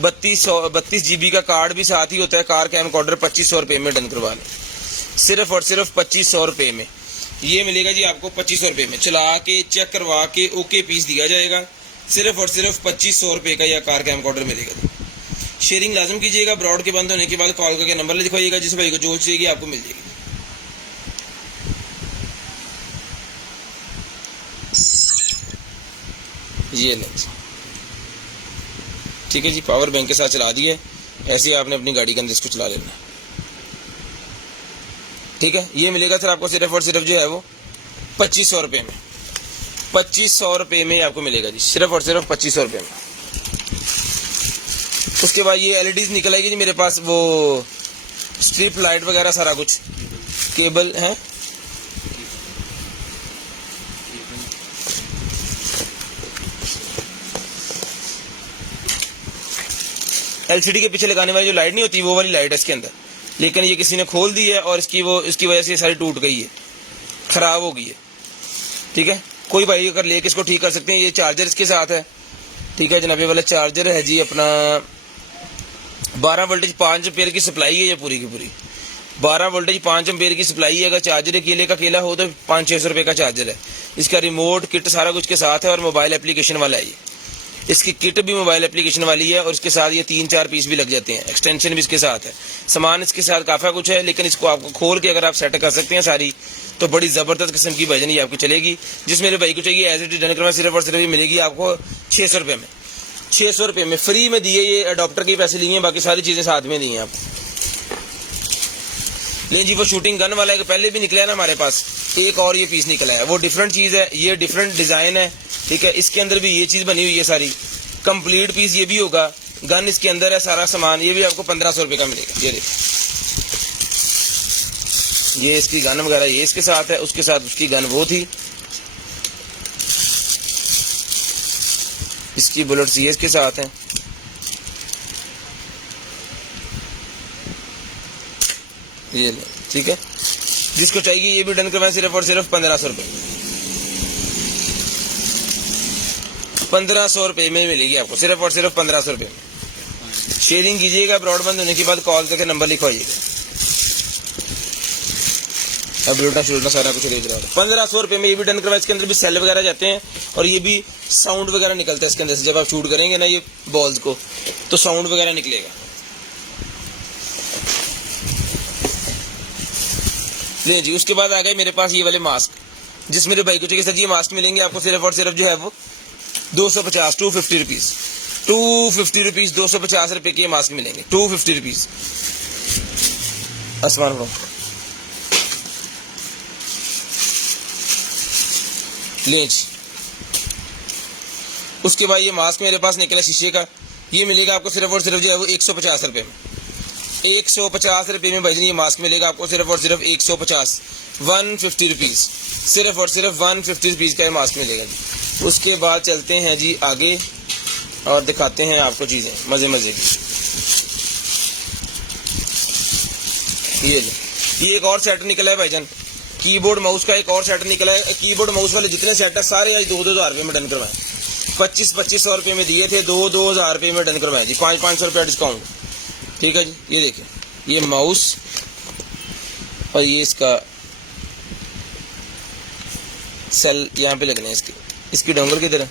32 GB का कार्ड भी साथ ही होता है। कार कैमकॉर्डर 2500 रुपये में डन करवा लें, सिर्फ और सिर्फ 2500 रुपये में। ये मिलेगा जी आपको 2500 रुपये में। चला के चेक करवा के ओके पीस दिया जाएगा। सिर्फ और सिर्फ 2500 रुपये का यह कार कैमकॉर्डर मिलेगा जी। शेयरिंग लाजम कीजिएगा। ब्रॉड के बंद होने के बाद कॉल करके नंबर लिखवाइएगा। जिस भाई को जो चाहिए आपको मिल जाएगी। ये लें, ठीक है जी। पावर बैंक के साथ चला दिए, ऐसे आपने अपनी गाड़ी के अंदर इसको चला लेना, ठीक है। ये मिलेगा सर आपको सिर्फ और सिर्फ जो है वो 2500 रुपये में। 2500 रुपये में आपको मिलेगा जी, सिर्फ और सिर्फ 2500 रुपये में। उसके बाद ये LEDs निकल आएगी जी मेरे पास, वो स्ट्रिप लाइट वगैरह सारा कुछ, केबल है। LCD के पीछे लगाने वाली जो लाइट नहीं होती वो वाली लाइट है इसके अंदर, लेकिन ये किसी ने खोल दी है और इसकी वजह से सारी टूट गई है, खराब हो गई है, ठीक है। कोई भाई अगर लेके इसको ठीक कर सकते हैं। ये चार्जर इसके साथ है, ठीक है जनाब। ये वाला चार्जर है जी अपना 12 वोल्टेज 5 एम्पीयर की सप्लाई है ये पूरी की पूरी। 12 वोल्टेज 5 एम्पीयर की सप्लाई है। अगर चार्जर अकेले का अकेला हो तो 500-600 रुपये का चार्जर है। इसका रिमोट किट सारा कुछ के साथ है और मोबाइल एप्लीकेशन वाला है ये। इसकी किट भी मोबाइल एप्लीकेशन वाली है और इसके साथ ये 3-4 पीस भी लग जाते हैं। एक्सटेंशन भी इसके साथ है। सामान इसके साथ काफ़ी कुछ है, लेकिन इसको आपको खोल के अगर आप सेट कर सकते हैं सारी, तो बड़ी ज़बरदस्त किस्म की भाईजान ये आपको चलेगी। जिस मेरे भाई को चाहिए एज इट इज डन करवा, सिर्फ और सिर्फ मिलेगी आपको 600 रुपये में। 600 रुपये में फ्री में दिए। ये अडॉप्टर के पैसे लिए हैं, बाकी सारी चीज़ें साथ में दी हैं आपको। लेकिन जी वो शूटिंग गन वाला है, पहले भी निकला है ना हमारे पास, एक और ये पीस निकला है, वो डिफरेंट चीज़ है, ये डिफरेंट डिज़ाइन है, ठीक है। इसके अंदर भी ये चीज़ बनी हुई है सारी, कंप्लीट पीस ये भी होगा। गन इसके अंदर है, सारा सामान, ये भी आपको 1500 रुपये का मिलेगा। ये देखिए, ये इसकी गन वगैरह ये इसके साथ है, उसके साथ उसकी गन वो थी, इसकी बुलेट्स ये इसके साथ हैं। ये ले, ठीक है। जिसको चाहिए ये भी डन करवाएं, सिर्फ और सिर्फ 1500 रुपये। 1500 रुपये में मिलेगी आपको, सिर्फ और सिर्फ 1500 रुपये में। शेयरिंग कीजिएगा, ब्रॉड बंद होने के बाद कॉल करके नंबर लिखवाइएगा। अब उल्टा शुल्टा सारा कुछ रेज रहा है। 1500 रुपये में ये भी डन करवाए। इसके अंदर भी सेल वगैरह जाते हैं और ये भी साउंड वगैरह निकलता है इसके अंदर से। जब आप शूट करेंगे ना ये बॉल्स को तो साउंड वगैरह निकलेगा। ले जी, उसके बाद आ गए मेरे पास ये वाले मास्क, जिस मेरे भाई को चाहिए सर ये मास्क मिलेंगे आपको सिर्फ और सिर्फ जो है वो 250 250 रुपीज़ 250 रुपीज़ 250 रुपये के मास्क मिलेंगे, 250 रुपीज़। आसमान ब्रो ले जी। उसके बाद ये मास्क मेरे पास निकला शीशे का, ये मिलेगा आपको सिर्फ और सिर्फ जो है वो 150 रुपये में। 150 रुपये में भाई ये मास्क मिलेगा आपको सिर्फ और सिर्फ 150 150 रुपीज़, सिर्फ और सिर्फ 150 रुपीज़ का ये मास्क मिलेगा जी। उसके बाद चलते हैं जी आगे और दिखाते हैं आपको चीज़ें मज़े मज़े की। ये एक और सेट निकला है भाईजान, कीबोर्ड माउस का एक और सेट निकला है। कीबोर्ड माउस वाले जितने सेट है सारे आज 2-2 हज़ार रुपये में डन करवाएं। 2500 रुपये में दिए थे, 2-2 हज़ार रुपये में डन करवाएं जी। 500 रुपये डिस्काउंट, ठीक है जी। ये देखिए, ये माउस और ये इसका सेल यहाँ पे लगने हैं इसके। इसकी डोंगल किधर है?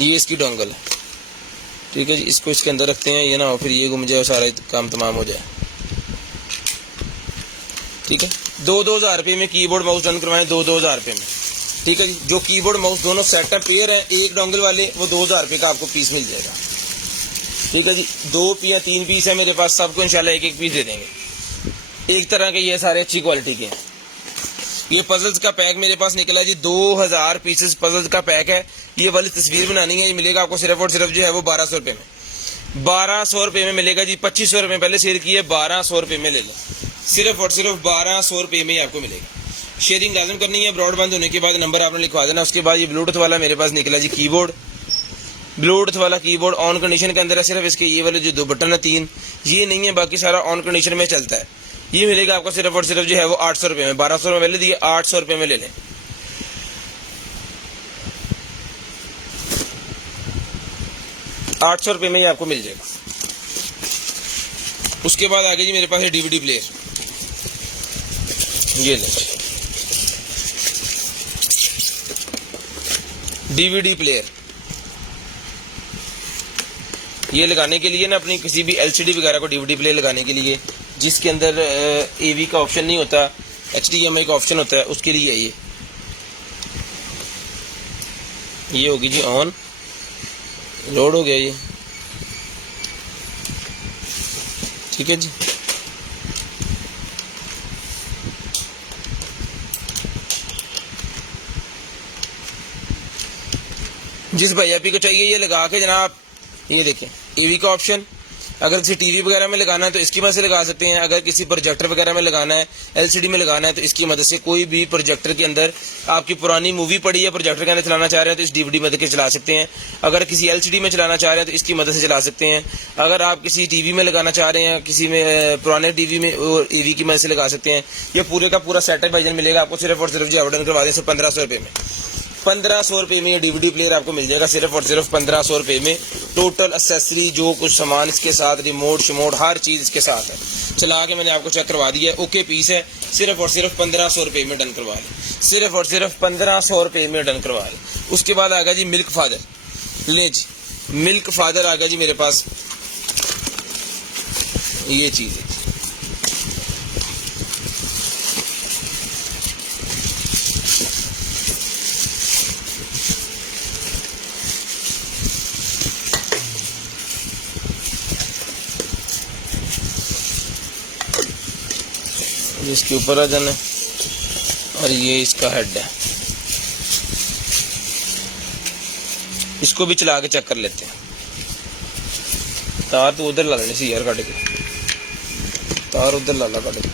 ये इसकी डोंगल है, ठीक है जी। इसको इसके अंदर रखते हैं, ये ना हो फिर ये घूम जाए, सारा काम तमाम हो जाए, ठीक है। 2-2 हज़ार रुपये में कीबोर्ड माउस डन करवाएं, 2-2 हज़ार रुपये में, ठीक है जी। जो कीबोर्ड माउस दोनों सेट है, पेयर है, एक डोंगल वाले, वो 2 हज़ार रुपये का आपको पीस मिल जाएगा, ठीक है जी। 2 या 3 पीस है मेरे पास, सबको इंशाल्लाह एक पीस दे देंगे। एक तरह के ये सारे अच्छी क्वालिटी के हैं। ये पजल्स का पैक मेरे पास निकला है जी, 2000 पीसेस पजल्स का पैक है। ये वाली तस्वीर बनानी है, ये मिलेगा आपको सिर्फ और सिर्फ जो है वो 1200 रुपये में। 1200 रुपये में मिलेगा जी। 2500 रुपये पहले शेयर किए, 1200 रुपये में ले लो, सिर्फ और सिर्फ 1200 रुपये में ही आपको मिलेगा। शेयरिंग लाजम करनी है, ब्रॉड बंद होने के बाद नंबर आपने लिखवा देना। उसके बाद ये ब्लूटूथ वाला मेरे पास निकला जी कीबोर्ड, ब्लूटूथ वाला कीबोर्ड ऑन कंडीशन के अंदर है। सिर्फ इसके ये वाले जो 2 बटन है 3, ये नहीं है, बाकी सारा ऑन कंडीशन में चलता है। ये मिलेगा आपको सिर्फ और सिर्फ जो है वो 800 रुपये में। 1200 रुपये पहले दिए, 800 रुपये में ले लें। ₹800 में ही आपको मिल जाएगा। उसके बाद आगे जी मेरे पास है DVD प्लेयर, ये ले DVD प्लेयर। ये लगाने के लिए ना अपनी किसी भी LCD वगैरह को DVD प्लेयर लगाने के लिए, जिसके अंदर AV का ऑप्शन नहीं होता, HDMI का ऑप्शन होता है, उसके लिए ये होगी जी ऑन, लोड हो गया ये, ठीक है जी। जिस भाई आपी को चाहिए ये लगा के जनाब, ये देखें AV का ऑप्शन। अगर किसी टीवी वगैरह में लगाना है तो इसकी मदद से लगा सकते हैं। अगर किसी प्रोजेक्टर वगैरह में लगाना है, LCD में लगाना है, तो इसकी मदद से कोई भी प्रोजेक्टर के अंदर आपकी पुरानी मूवी पड़ी है, प्रोजेक्टर के अंदर चलाना चाह रहे हैं तो इस DVD मदद के चला सकते हैं। अगर किसी LCD में चलाना चाह रहे हैं तो इसकी मदद से चला सकते हैं। अगर आप किसी टीवी में लगाना चाह रहे हैं, किसी में पुराने टीवी में, और AV की मदद से लगा सकते हैं। ये पूरे का पूरा सेटअप भाईजान मिलेगा आपको सिर्फ और सिर्फ जो ऑर्डर करवा दें 1500 रुपये में। 1500 रुपये में ये DVD प्लेयर आपको मिल जाएगा सिर्फ और सिर्फ 1500 रुपये में। टोटल एक्सेसरी जो कुछ सामान इसके साथ, रिमोट शमोट हर चीज़ इसके साथ है। चला के मैंने आपको चेक करवा दिया है, ओके पीस है। सिर्फ और सिर्फ 1500 रुपये में डन करवा लें, सिर्फ और सिर्फ 1500 रुपये में डन करवा लें। उसके बाद आ गया जी मिल्क फादर, ले जी मिल्क फादर आ गया जी मेरे पास, ये चीज़ है। इसके ऊपर आ जाना और ये इसका हेड है। इसको भी चला के चेक कर लेते हैं। तार तो उधर ला लेनी सी यार, काट के तार उधर ला काट के।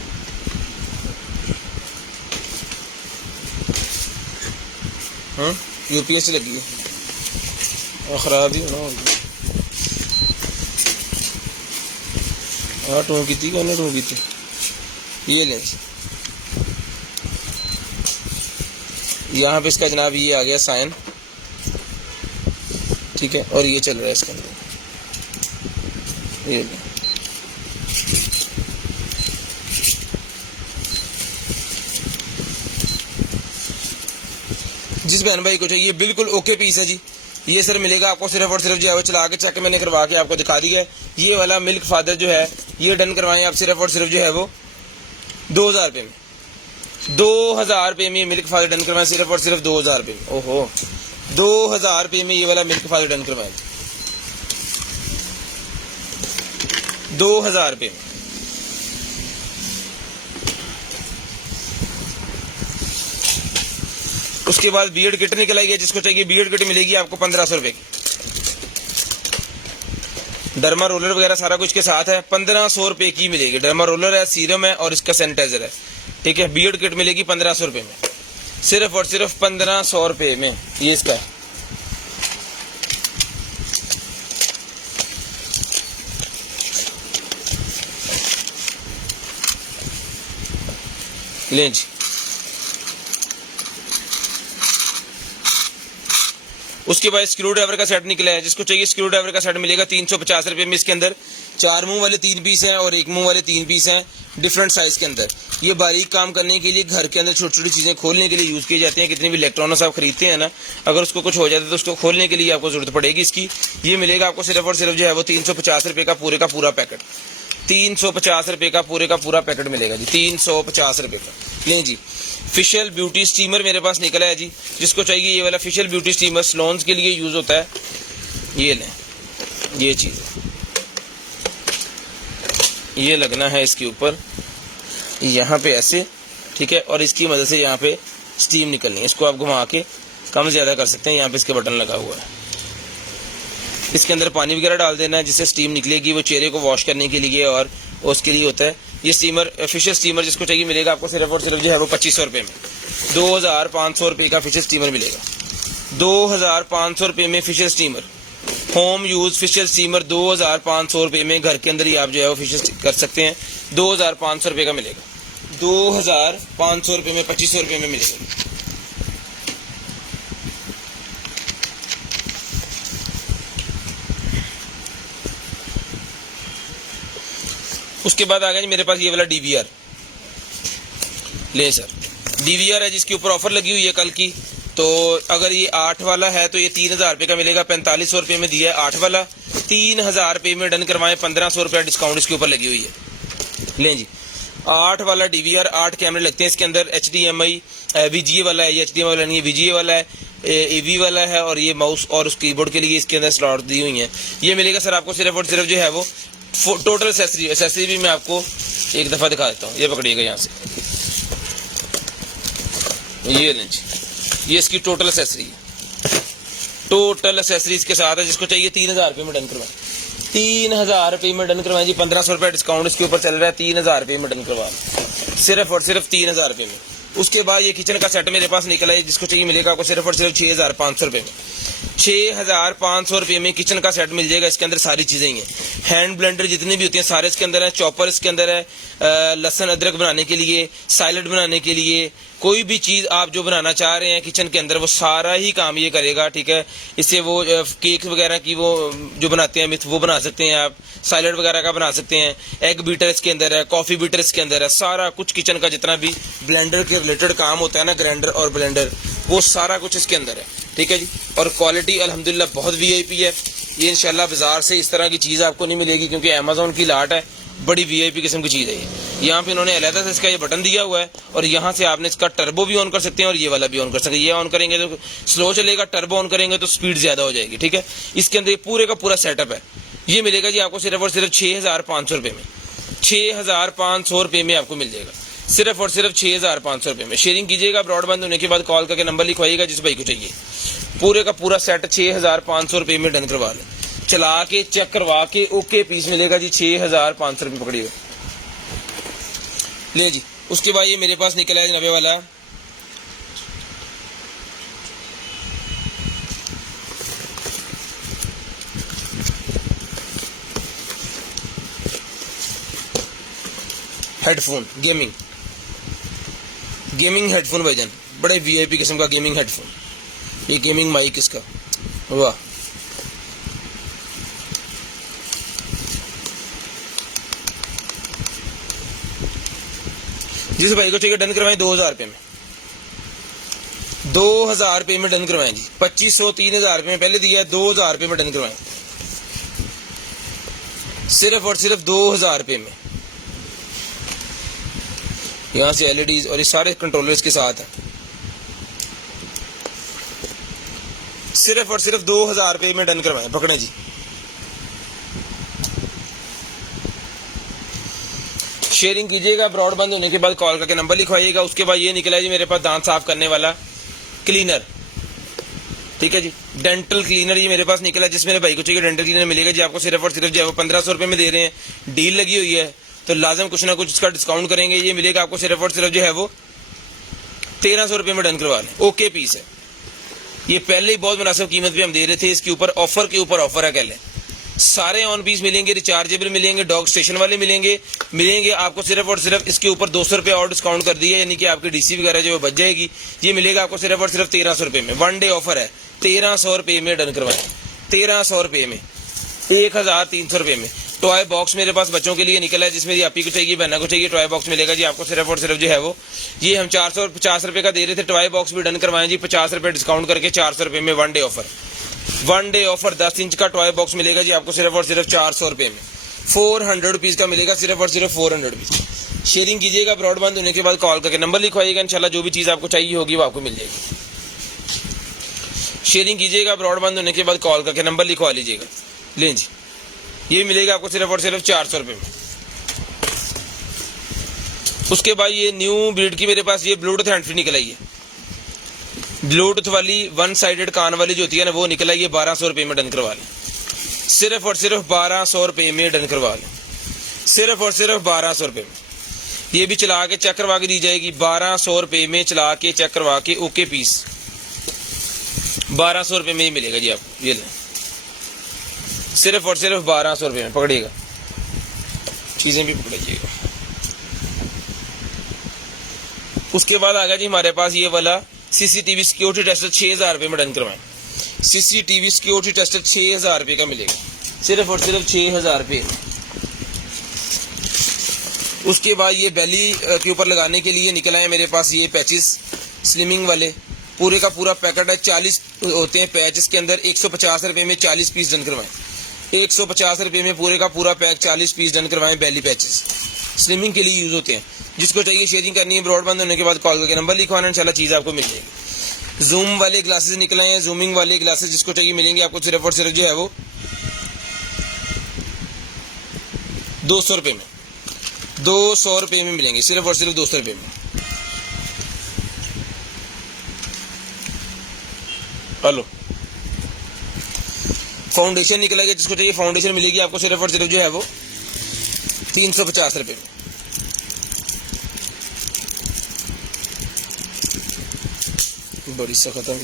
यूपीएस लगी है और ख़राब ही होना होगी। हाँ टू की थी कौन टू की थी, ये लें यहाँ पे इसका जनाब ये आ गया साइन, ठीक है, और ये चल रहा है इसके अंदर, ये लें। जिस बहन भाई को चाहिए बिल्कुल ओके पीस है जी, ये सर मिलेगा आपको सिर्फ और सिर्फ जो है वो चला के चेक मैंने करवा के आपको दिखा दिया है। ये वाला मिल्क फादर जो है ये डन करवाएं आप सिर्फ और सिर्फ जो है वो 2000 रुपये में, 2000 रुपये में मिल्क फादर डन करवाएं सिर्फ और सिर्फ 2000 रुपये में। ओहो 2000 रुपये में ये वाला मिल्क फादर डन करवाएं 2000 रुपये में। उसके बाद बियर्ड किट निकल आई है, जिसको चाहिए बियर्ड किट मिलेगी आपको 1500 रुपये की, डर्मा रोलर वगैरह सारा कुछ के साथ है, 1500 रुपये की मिलेगी। डर्मा रोलर है, सीरम है और इसका सैनिटाइजर है, ठीक है। बियर्ड किट मिलेगी 1500 रुपये में, सिर्फ और सिर्फ 1500 रुपये में। ये इसका है, लें जी। उसके बाद स्क्रू ड्राइवर का सेट निकला है, जिसको चाहिए स्क्रू ड्राइवर का सेट मिलेगा 350 रुपये में। इसके अंदर 4 मुंह वाले 3 पीस हैं और 1 मुंह वाले 3 पीस हैं, डिफरेंट साइज के अंदर। ये बारीक काम करने के लिए, घर के अंदर छोटी छोटी चीजें खोलने के लिए यूज किए जाते हैं। कितने भी इलेक्ट्रॉनिक्स आप खरीदते हैं ना, अगर उसको कुछ हो जाता है तो उसको खोलने के लिए आपको जरूरत पड़ेगी इसकी। ये मिलेगा आपको सिर्फ और सिर्फ जो है वो 350 रुपये का पूरा पैकेट, 350 रुपये का पूरा पैकेट मिलेगा जी, 350 रुपये का। लें जी। फेशियल ब्यूटी स्टीमर मेरे पास निकला है जी, जिसको चाहिए ये वाला फेशियल ब्यूटी स्टीमर सलोन्स के लिए यूज होता है। ये लें, ये चीज ये लगना है इसके ऊपर यहाँ पे ऐसे, ठीक है, और इसकी मदद से यहाँ पे स्टीम निकलनी है। इसको आप घुमा के कम ज्यादा कर सकते हैं, यहाँ पे इसके बटन लगा हुआ है। इसके अंदर पानी वगैरह डाल देना है जिससे स्टीम निकलेगी, वो चेहरे को वॉश करने के लिए और उसके लिए होता है। ये स्टीमर फेशियल स्टीमर जिसको चाहिए मिलेगा आपको सिर्फ और सिर्फ जो है वो 2500 रुपये में, 2500 रुपये का फेशियल स्टीमर मिलेगा। 2500 रुपये में facial steamer, home use facial steamer 2500 रुपये में घर के अंदर ही आप जो है वो फेशियल कर सकते हैं। 2500 रुपये का मिलेगा, 2500 रुपये में 2500 रुपये में मिलेगा। उसके बाद आ गया जी मेरे पास ये वाला डीवीआर। ले सर, डीवीआर है जिसके ऊपर ऑफर लगी हुई है कल की। तो अगर ये 8 वाला है तो ये 3000 रुपये का मिलेगा, 4500 रुपये में दिया है 8 वाला। 3000 रुपये में डन करवाएं, 1500 रुपये डिस्काउंट इसके ऊपर लगी हुई है। लें जी, 8 वाला डीवीआर, 8 कैमरे लगते हैं इसके अंदर। HDMI VGA वाला है, ये HDMI वाला नहीं है, VGA वाला है, AV वाला है, और ये माउस और उस कीबोर्ड के लिए इसके अंदर स्लॉट दी हुई है। ये मिलेगा सर आपको सिर्फ और सिर्फ जो है वो टोटल एसेसरी भी मैं आपको एक दफा दिखा देता हूँ। ये पकड़िएगा यहाँ से, ये लें जी, ये इसकी टोटल एसेसरी है। टोटल एसेसरी इसके साथ है, जिसको चाहिए 3000 रुपये में डन करवाएं, 3000 रुपये में डन करवाएं जी। 1500 रुपये डिस्काउंट इसके ऊपर चल रहा है, 3000 रुपये में डन करवा, सिर्फ और सिर्फ 3000 रुपये में। उसके बाद ये किचन का सेट मेरे पास निकला है, जिसको चाहिए मिलेगा आपको सिर्फ और सिर्फ 6500 रुपये में। 6500 रुपये में किचन का सेट मिल जाएगा। इसके अंदर सारी चीजें ही हैं, हैंड ब्लेंडर जितनी भी होती हैं सारे इसके अंदर है, चॉपर इसके अंदर है, लहसुन अदरक बनाने के लिए, सैलड बनाने के लिए, कोई भी चीज आप जो बनाना चाह रहे हैं किचन के अंदर वो सारा ही काम ये करेगा, ठीक है। इससे वो केक वगैरह की वो जो बनाते हैं वो बना सकते हैं आप, सैलड वगैरह का बना सकते हैं, एग बीटर इसके अंदर है, कॉफी बीटर इसके अंदर है, सारा कुछ किचन का जितना भी ब्लेंडर के रिलेटेड काम होता है ना, ग्राइंडर और ब्लेंडर, वो सारा कुछ इसके अंदर है, ठीक है जी। और क्वालिटी अल्हम्दुलिल्लाह बहुत VIP है। ये इंशाल्लाह बाजार से इस तरह की चीज़ आपको नहीं मिलेगी, क्योंकि अमेज़ॉन की लाट है, बड़ी VIP किस्म की चीज़ है ये। यहाँ पे इन्होंने अलहदा से इसका ये बटन दिया हुआ है, और यहाँ से आपने इसका टर्बो भी ऑन कर सकते हैं और ये वाला भी ऑन कर सकते हैं। ये ऑन करेंगे तो स्लो चलेगा, टर्बो ऑन करेंगे तो स्पीड ज़्यादा हो जाएगी, ठीक है। इसके अंदर पूरे का पूरा सेटअप है। ये मिलेगा जी आपको सिर्फ और सिर्फ 6500 रुपये में, 6500 रुपये में आपको मिल जाएगा, सिर्फ और सिर्फ 6500 रुपये में। शेयरिंग कीजिएगा, ब्रॉडबैंड होने के बाद कॉल करके नंबर लिखवाइएगा जिस भाई को चाहिए। पूरे का पूरा सेट 6500 रुपये में डन करवा लें, चला के चेक करवा के ओके पीस मिलेगा जी, 6500 रुपये पकड़िएगा। ले जी, उसके बाद ये मेरे पास निकला है 90 वाला, हेडफोन, गेमिंग हेडफोन भाईजान, बड़े वीआईपी किस्म का गेमिंग हेडफोन, ये गेमिंग माइक इसका, वाह। जिस भाई को चाहिए डन करवाएं 2000 रुपये में, 2000 रुपये में डन करवाएं जी। 2500 3000 रुपये में पहले दिया है, 2000 रुपये में डन करवाएं, सिर्फ और सिर्फ 2000 रुपये में। यहां से एलईडीज और ये सारे कंट्रोलर्स के साथ है, सिर्फ और सिर्फ 2000 रुपये में डन करवाएं। पकड़े जी, शेयरिंग कीजिएगा, ब्रॉडबैंड होने के बाद कॉल करके नंबर लिखवाइएगा। उसके बाद ये निकला है जी मेरे पास दांत साफ करने वाला क्लीनर, ठीक है जी, डेंटल क्लीनर ये मेरे पास निकला है। जिस मेरे भाई को चाहिए डेंटल क्लीनर मिलेगा जी आपको सिर्फ और सिर्फ जो है वो 1500 रुपये में दे रहे हैं, डील लगी हुई है तो लाजम कुछ ना कुछ इसका डिस्काउंट करेंगे। ये मिलेगा आपको सिर्फ और सिर्फ जो है वो 1300 रुपये में डन करवा लें। ओके पीस है ये, पहले ही बहुत मुनासिब कीमत पे हम दे रहे थे, इसके ऊपर ऑफर के ऊपर ऑफर है। कह लें सारे ऑन पीस मिलेंगे, रिचार्जेबल मिलेंगे, डॉग स्टेशन वाले मिलेंगे आपको सिर्फ और सिर्फ इसके ऊपर 200 रुपये और डिस्काउंट कर दिया, यानी कि आपकी डीसी वगैरह जो बच जाएगी। ये मिलेगा आपको सिर्फ और सिर्फ 1300 रुपये में, 1 डे ऑफर है। 1300 रुपये में डन करवाएं, 1300 रुपये में, 1300 रुपये में। टॉय बॉक्स मेरे पास बच्चों के लिए निकला है, जिसमें आपी को चाहिए, बहना को चाहिए, टॉय बॉक्स मिलेगा जी आपको सिर्फ और सिर्फ जो है वो, ये हम 450 रुपये का दे रहे थे। टॉय बॉक्स भी डन करवाएं जी 50 रुपये डिस्काउंट करके, 400 रुपये में 1 day offer, 1 day offer. 10 inch का टॉय बॉक्स मिलेगा जी आपको सिर्फ और सिर्फ 400 रुपये में, 400 रुपीज़ का मिलेगा, सिर्फ और सिर्फ 400 रुपीज़। शेयरिंग कीजिएगा, ब्रॉडबैंड होने के बाद कॉल करके नंबर लिखवाइएगा, इंशाल्लाह जो भी चीज़ आपको चाहिए होगी वो आपको मिल जाएगी। शेयरिंग कीजिएगा, ब्रॉडबैंड होने के बाद कॉल करके नंबर लिखवा लीजिएगा। लें जी, ये मिलेगा आपको सिर्फ और सिर्फ 400 रुपये में। उसके बाद ये न्यू ब्रीड की मेरे पास ये ब्लूटूथ हैंड फ्री निकल आई है, ब्लूटूथ वाली 1 साइडेड कान वाली जो होती है ना वो निकल आई है। 1200 रुपये में डन करवा लें, सिर्फ और सिर्फ 1200 रुपये में डन करवा लें, सिर्फ और सिर्फ 1200 रुपये में। ये भी चला के चेक करवा के दी जाएगी, 1200 रुपये में चला के चेक करवा के। ओके पीस 1200 रुपये में ही मिलेगा जी आपको, ये लें सिर्फ और सिर्फ 1200 रुपये में। पकड़िएगा, चीजें भी पकड़िएगा। उसके बाद आ गया जी हमारे पास ये वाला सीसीटीवी सिक्योरिटी टेस्टर, 6000 रुपये में डन करवाएं। सीसीटीवी सिक्योरिटी टेस्टर 6000 रुपये का मिलेगा, सिर्फ और सिर्फ 6000 रुपये। उसके बाद ये बेली के ऊपर लगाने के लिए निकला है मेरे पास ये पैचेस स्लिमिंग वाले, पूरे का पूरा पैकेट है, 40 होते हैं पैच इसके अंदर। 150 रुपये में 40 पीस डन करवाएं, 150 रुपये में पूरे का पूरा पैक 40 पीस डन करवाएं। बेली पैचेस स्लिमिंग के लिए यूज होते हैं। जिसको चाहिए शेयरिंग करनी है, ब्रॉडबैंड होने के बाद कॉल करके नंबर लिखवाना, इंशाल्लाह चीज़ आपको मिल जाएगी। जूम वाले ग्लासेस निकले हैं, जूमिंग वाले ग्लासेस जिसको चाहिए मिलेंगे आपको सिर्फ और सिर्फ जो है वो 200 रुपये में, 200 रुपये में मिलेंगे, सिर्फ और सिर्फ 200 रुपये में। हेलो, फाउंडेशन निकला गया, जिसको चाहिए फाउंडेशन मिलेगी आपको सिर्फ और सिर्फ जो है वो 350 रुपये में। बड़ी सख्त है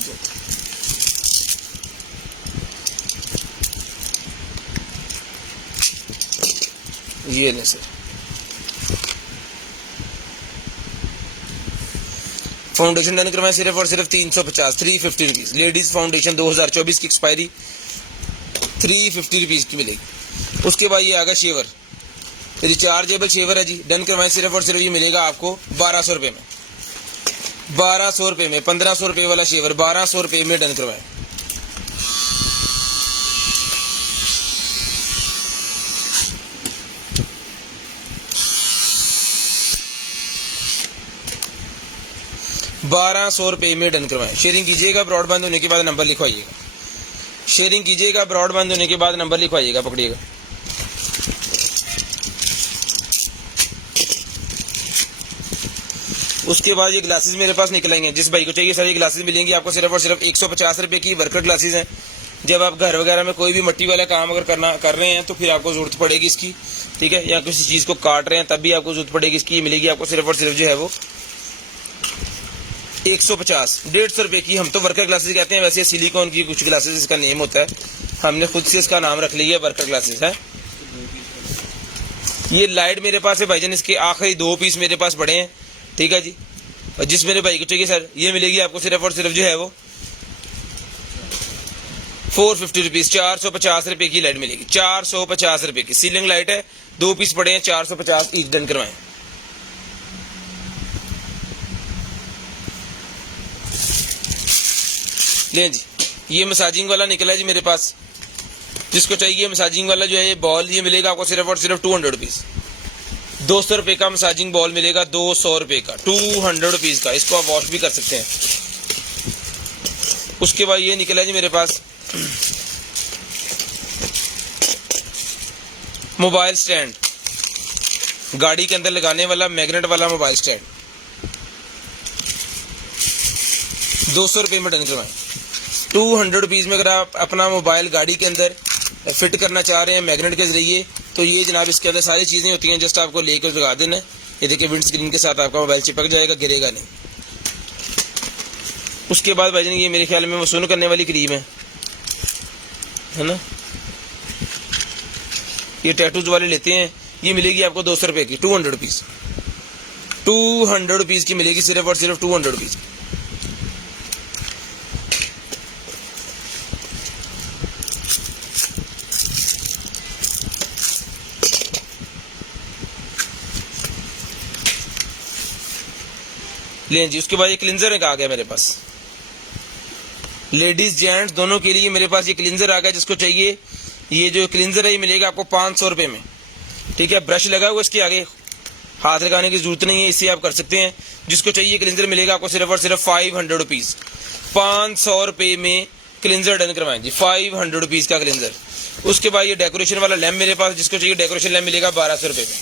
ये नहीं सर, फाउंडेशन डन करवाएं सिर्फ और सिर्फ 350, 350 रुपीज़। लेडीज फाउंडेशन 2024 की एक्सपायरी 350 रुपीज़ की मिलेगी। उसके बाद ये आ गया शेवर, रिचार्जेबल शेवर है जी, डन करवाएं सिर्फ और सिर्फ ये मिलेगा आपको 1200 रुपये में, 1200 रुपये में। 1500 रुपये वाला शेवर 1200 रुपये में डन करवाएं। ₹1200 रुपये में डन करवाएं। शेयरिंग कीजिएगा, ब्रॉडबैंड होने के बाद नंबर लिखवाइएगा। शेयरिंग कीजिएगा, ब्रॉडबैंड होने के बाद नंबर लिखवाइएगा। पकड़िएगा, उसके बाद ये ग्लासेस मेरे पास निकलेंगे, जिस भाई को चाहिए सर ये ग्लासेस मिलेंगी आपको सिर्फ और सिर्फ 150 रुपये की। वर्कर ग्लासेस हैं, जब आप घर वगैरह में कोई भी मिट्टी वाला काम अगर कर रहे हैं तो फिर आपको जरूरत पड़ेगी इसकी, ठीक है, या किसी चीज़ को काट रहे हैं तब भी आपको जरूरत पड़ेगी इसकी। मिलेगी आपको सिर्फ और सिर्फ जो है वो 150, 150 रुपये की। हम तो वर्कर ग्लासेस कहते हैं, वैसे सिलिकॉन की कुछ ग्लासेस इसका नेम होता है, हमने खुद से इसका नाम रख लिया वर्कर ग्लासेस है। ये लाइट मेरे पास है भाईजान, इसके आखिरी 2 पीस मेरे पास पड़े हैं, ठीक है जी। और जिस मेरे भाई को चाहिए सर, ये मिलेगी आपको सिर्फ और सिर्फ जो है वो 450 रुपीज, 450 रुपए की लाइट मिलेगी, 450 रुपए की सीलिंग लाइट है। 2 पीस पड़े हैं, 450 ईच, डन करवाएं। ले जी, ये मसाजिंग वाला निकला है जी मेरे पास। जिसको चाहिए मसाजिंग वाला जो है ये बॉल, ये मिलेगा आपको सिर्फ और सिर्फ 200 रुपीज। 200 रुपए का मसाजिंग बॉल मिलेगा, 200 रुपए का, 200 रुपीज का। इसको आप वॉश भी कर सकते हैं। उसके बाद ये निकला है जी मेरे पास मोबाइल स्टैंड, गाड़ी के अंदर लगाने वाला मैग्नेट वाला मोबाइल स्टैंड, 200 रुपये में डन करवाएं। 200 रुपीज़ में अगर आप अपना मोबाइल गाड़ी के अंदर फिट करना चाह रहे हैं मैग्नेट के जरिए, तो ये जनाब इसके अंदर सारी चीज़ें होती हैं, जस्ट आपको लेकर लगा देना। ये देखिए विंड स्क्रीन के साथ आपका मोबाइल चिपक जाएगा, गिरेगा नहीं। उसके बाद भाईजान ये मेरे ख्याल में वसूल करने वाली क्रीम है ना, ये टैटूज वाले लेते हैं, ये मिलेगी आपको 200 रुपये की, 200 रुपीज़, 200 रुपीज़ की मिलेगी, सिर्फ और सिर्फ 200 रुपीज़। लें जी। उसके बाद ये क्लिंजर एक आ गया मेरे पास, लेडीज जेंट्स दोनों के लिए मेरे पास ये क्लिंजर आ गया। जिसको चाहिए ये जो क्लिंजर है ये मिलेगा आपको 500 रुपये में, ठीक है। ब्रश लगा हुआ इसके आगे, हाथ लगाने की जरूरत नहीं है, इससे आप कर सकते हैं। जिसको चाहिए क्लिंजर मिलेगा आपको सिर्फ और सिर्फ 500 रुपीज़, 500 रुपये में क्लिंजर डन करवाएं जी, 500 रुपीज़ का क्लिंजर। उसके बाद ये डेकोरेशन वाला लैम्प मेरे पास, जिसको चाहिए डेकोरेशन लैम्प मिलेगा 1200 रुपये में,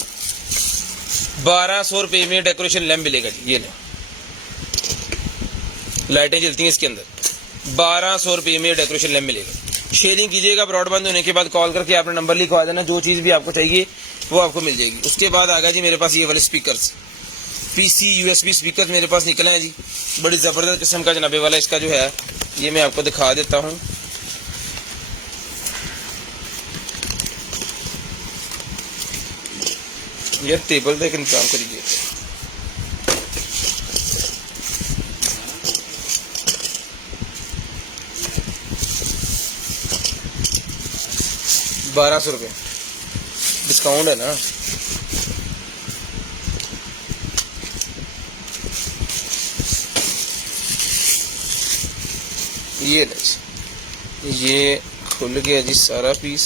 1200 रुपये में डेकोरेशन लैम्प मिलेगा जी। ये लें, लाइटें जलती हैं इसके अंदर, 1200 रुपये में डेकोरेशन लैम्प मिलेगा। शेयरिंग कीजिएगा, ब्रॉडबैंड होने के बाद कॉल करके आपने नंबर लिखवा देना, जो चीज़ भी आपको चाहिए वो आपको मिल जाएगी। उसके बाद आ गया जी मेरे पास ये वाले स्पीकर्स, PC USB स्पीकर मेरे पास निकले हैं जी, बड़ी ज़बरदस्त किस्म का जनाबे वाला इसका जो है, ये मैं आपको दिखा देता हूँ। यार टेबल का एक इंतजाम करिए। ₹1200 डिस्काउंट है ना। ये खुल गया जी सारा पीस,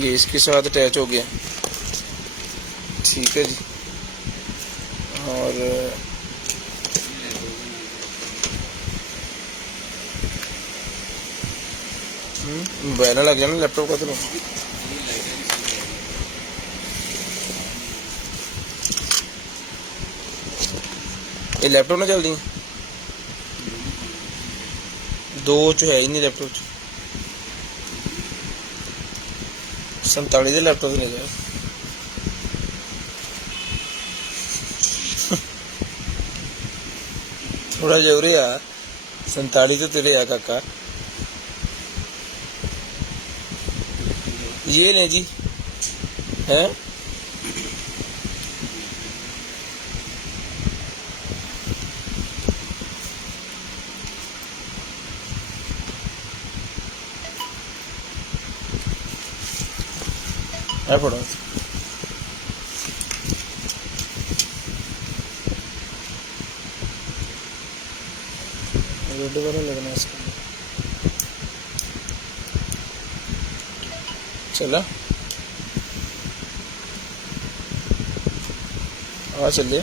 ये इसके साथ अटैच हो गया, ठीक है जी। और मोबाइल लग जाना लैपटॉप का, तो ये लैपटॉप ना चल रही, 2 जो है ही नहीं लैपटॉप, 47 ਦੇ लैपटॉप नहीं गया। थोड़ा जो रे यार 47 तो तेरे यार काका। ये ले जी हैं, पड़ा रेड वाला लगना इसका, चला हाँ चलिए।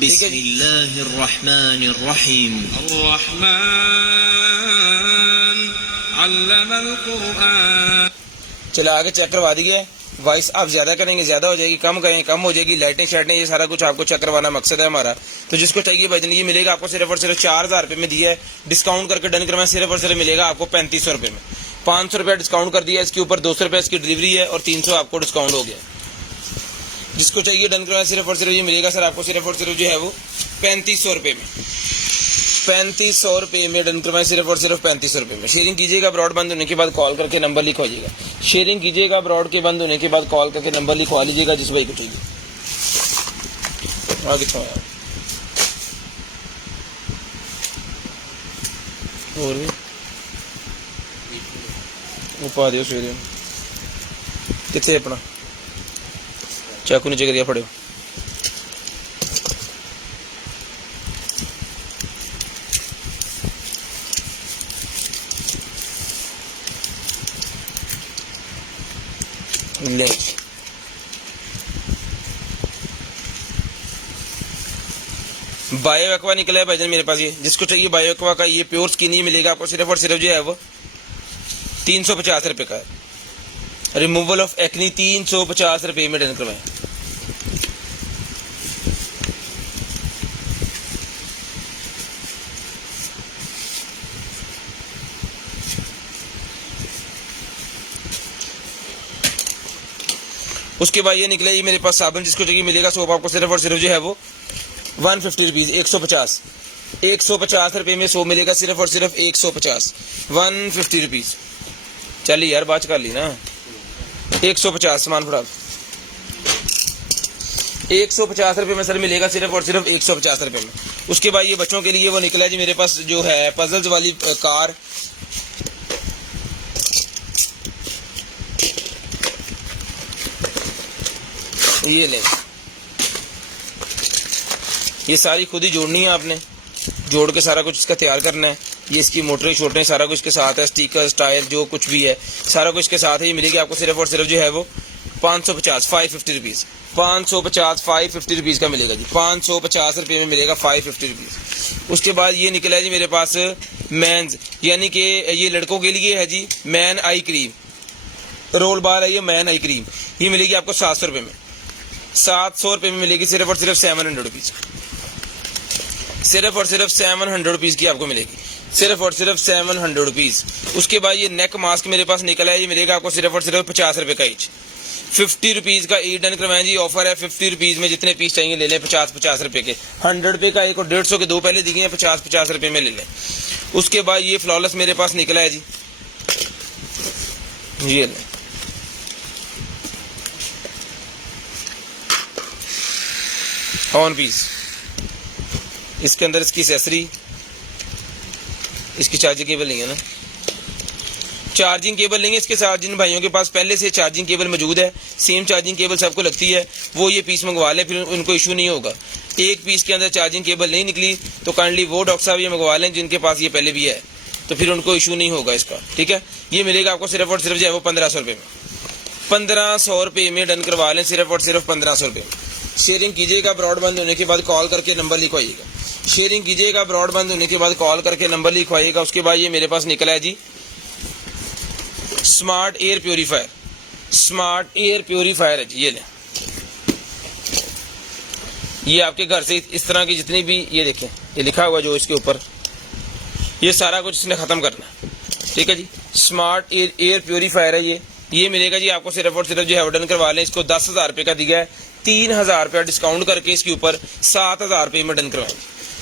बिस्मिल्लाहिर्रहमानिर्रहीम। अर्रहमान अल्लमल कुरआन। चलो आगे चेक करवा दिया। वॉइस आप ज्यादा करेंगे ज्यादा हो जाएगी, कम करेंगे कम हो जाएगी, लाइटें शाइटें ये सारा कुछ आपको चेक करवाना मकसद है हमारा। तो जिसको चाहिए भाईजान ये मिलेगा आपको सिर्फ और सिर्फ 4000 रुपये में दिया है, डिस्काउंट करके डन करवाएं, सिर्फ और सिर्फ मिलेगा आपको 3500 रुपये में। 500 रुपया डिस्काउंट कर दिया, इसके ऊपर 200 रुपये इसकी डिलीवरी है और 300 आपको डिस्काउंट हो गया। जिसको चाहिए डन करवाएं, सिर्फ और सिर्फ ये मिलेगा सर आपको सिर्फ और सिर्फ जो है वो 3500 रुपये में। 3500 रुपये में डन करवाएं, सिर्फ और सिर्फ 3500 रुपये में। शेयरिंग कीजिएगा, ब्रॉड बंद होने के बाद कॉल करके नंबर लिखवाइएगा। शेयरिंग कीजिएगा, ब्रॉड के बंद होने के बाद कॉल करके नंबर लिखवा लीजिएगा जिस भाई को चाहिए। और भी उपा दियो सवेरे कितने अपना चाकू नीचे करिया फड़ो। ले बायो एक्वा निकला है भाईजान मेरे पास, ये जिसको चाहिए बायो एक्वा का ये प्योर स्किन ही मिलेगा आपको सिर्फ और सिर्फ जो है वो 350 रुपये का है। रिमूवल ऑफ एक्नी 350 रुपये में डन करवाएं। उसके बाद ये निकला ये मेरे पास साबुन, जिसको चाहिए मिलेगा सोप आपको सिर्फ और सिर्फ जो है वो 150 रुपीज 150 रुपये में सोप मिलेगा सिर्फ और सिर्फ 150 रुपीज। चलिए यार बात कर ली ना। 150 सामान फड़ा 150 रुपये में सर मिलेगा सिर्फ और सिर्फ 150 रुपये में। उसके बाद ये बच्चों के लिए वो निकला है जी मेरे पास जो है पजल्स वाली कार, ये ले, ये सारी खुद ही जोड़नी है आपने, जोड़ के सारा कुछ इसका तैयार करना है। ये इसकी मोटरें छोटे सारा कुछ इसके साथ है, स्टिकर स्टाइल जो कुछ भी है सारा कुछ इसके साथ है। ये मिलेगी आपको सिर्फ और सिर्फ जो है वो 550 रुपीज 550 रुपीज का मिलेगा जी। 550 रुपये में मिलेगा 550 रुपीज। उसके बाद ये निकला है जी मेरे पास मैंस, यानी कि ये लड़कों के लिए है जी man eye cream, roll bar है ये मैन आई क्रीम। ये मिलेगी आपको 700 रुपये में। 700 रुपये में मिलेगी सिर्फ और सिर्फ 700 रुपीज। सिर्फ और सिर्फ 700 रुपीज की आपको मिलेगी, सिर्फ और सिर्फ 700 रुपीज। उसके बाद ये नेक मास्क मेरे पास निकला है, ये मिलेगा आपको सिर्फ और सिर्फ 50 रुपये का ईच। 50 रुपीज का ईच डन करवाएं जी। ऑफर है 50 रुपीज में जितने पीस चाहिए ले लें, 50 रुपये के। 100 रुपये का एक और 150 के दो पहले दिए हैं, 50 रुपये में ले लें। उसके बाद ये फ्लॉलेस मेरे पास निकला है जी, ये लें। ऑन पीस, इसके अंदर इसकी एक्सेसरी, इसकी चार्जिंग केबल नहीं है ना, चार्जिंग केबल लेंगे इसके साथ। जिन भाइयों के पास पहले से चार्जिंग केबल मौजूद है, सेम चार्जिंग केबल सबको लगती है, वो ये पीस मंगवा लें, फिर उनको इशू नहीं होगा। एक पीस के अंदर चार्जिंग केबल नहीं निकली तो काइंडली वो डॉक्टर साहब ये मंगवा लें जिनके पास ये पहले भी है, तो फिर उनको इशू नहीं होगा इसका, ठीक है। ये मिलेगा आपको सिर्फ और सिर्फ जो है वो 1500 रुपये में। 1500 रुपये में डन करवा लें, सिर्फ और सिर्फ 1500 रुपये में। शेयरिंग कीजिएगा, ब्रॉडबैंड होने के बाद कॉल करके नंबर लिखवाइएगा। शेयरिंग कीजिएगा, ब्रॉडबैंड होने के बाद कॉल करके नंबर लिखवाइएगा। उसके बाद ये मेरे पास निकला है जी smart air purifier, smart air purifier है जी, ये लें। ये आपके घर से इस तरह की जितनी भी ये देखें ये लिखा हुआ जो इसके ऊपर, ये सारा कुछ इसने खत्म करना है, ठीक है जी। स्मार्ट एयर प्योरीफायर है ये मिलेगा जी आपको सिर्फ और सिर्फ जो है डन करवा लें। इसको 10,000 रुपये का दिया है, 3,000 रुपया डिस्काउंट करके इसके ऊपर 7,000 रुपये में डन करवाएं।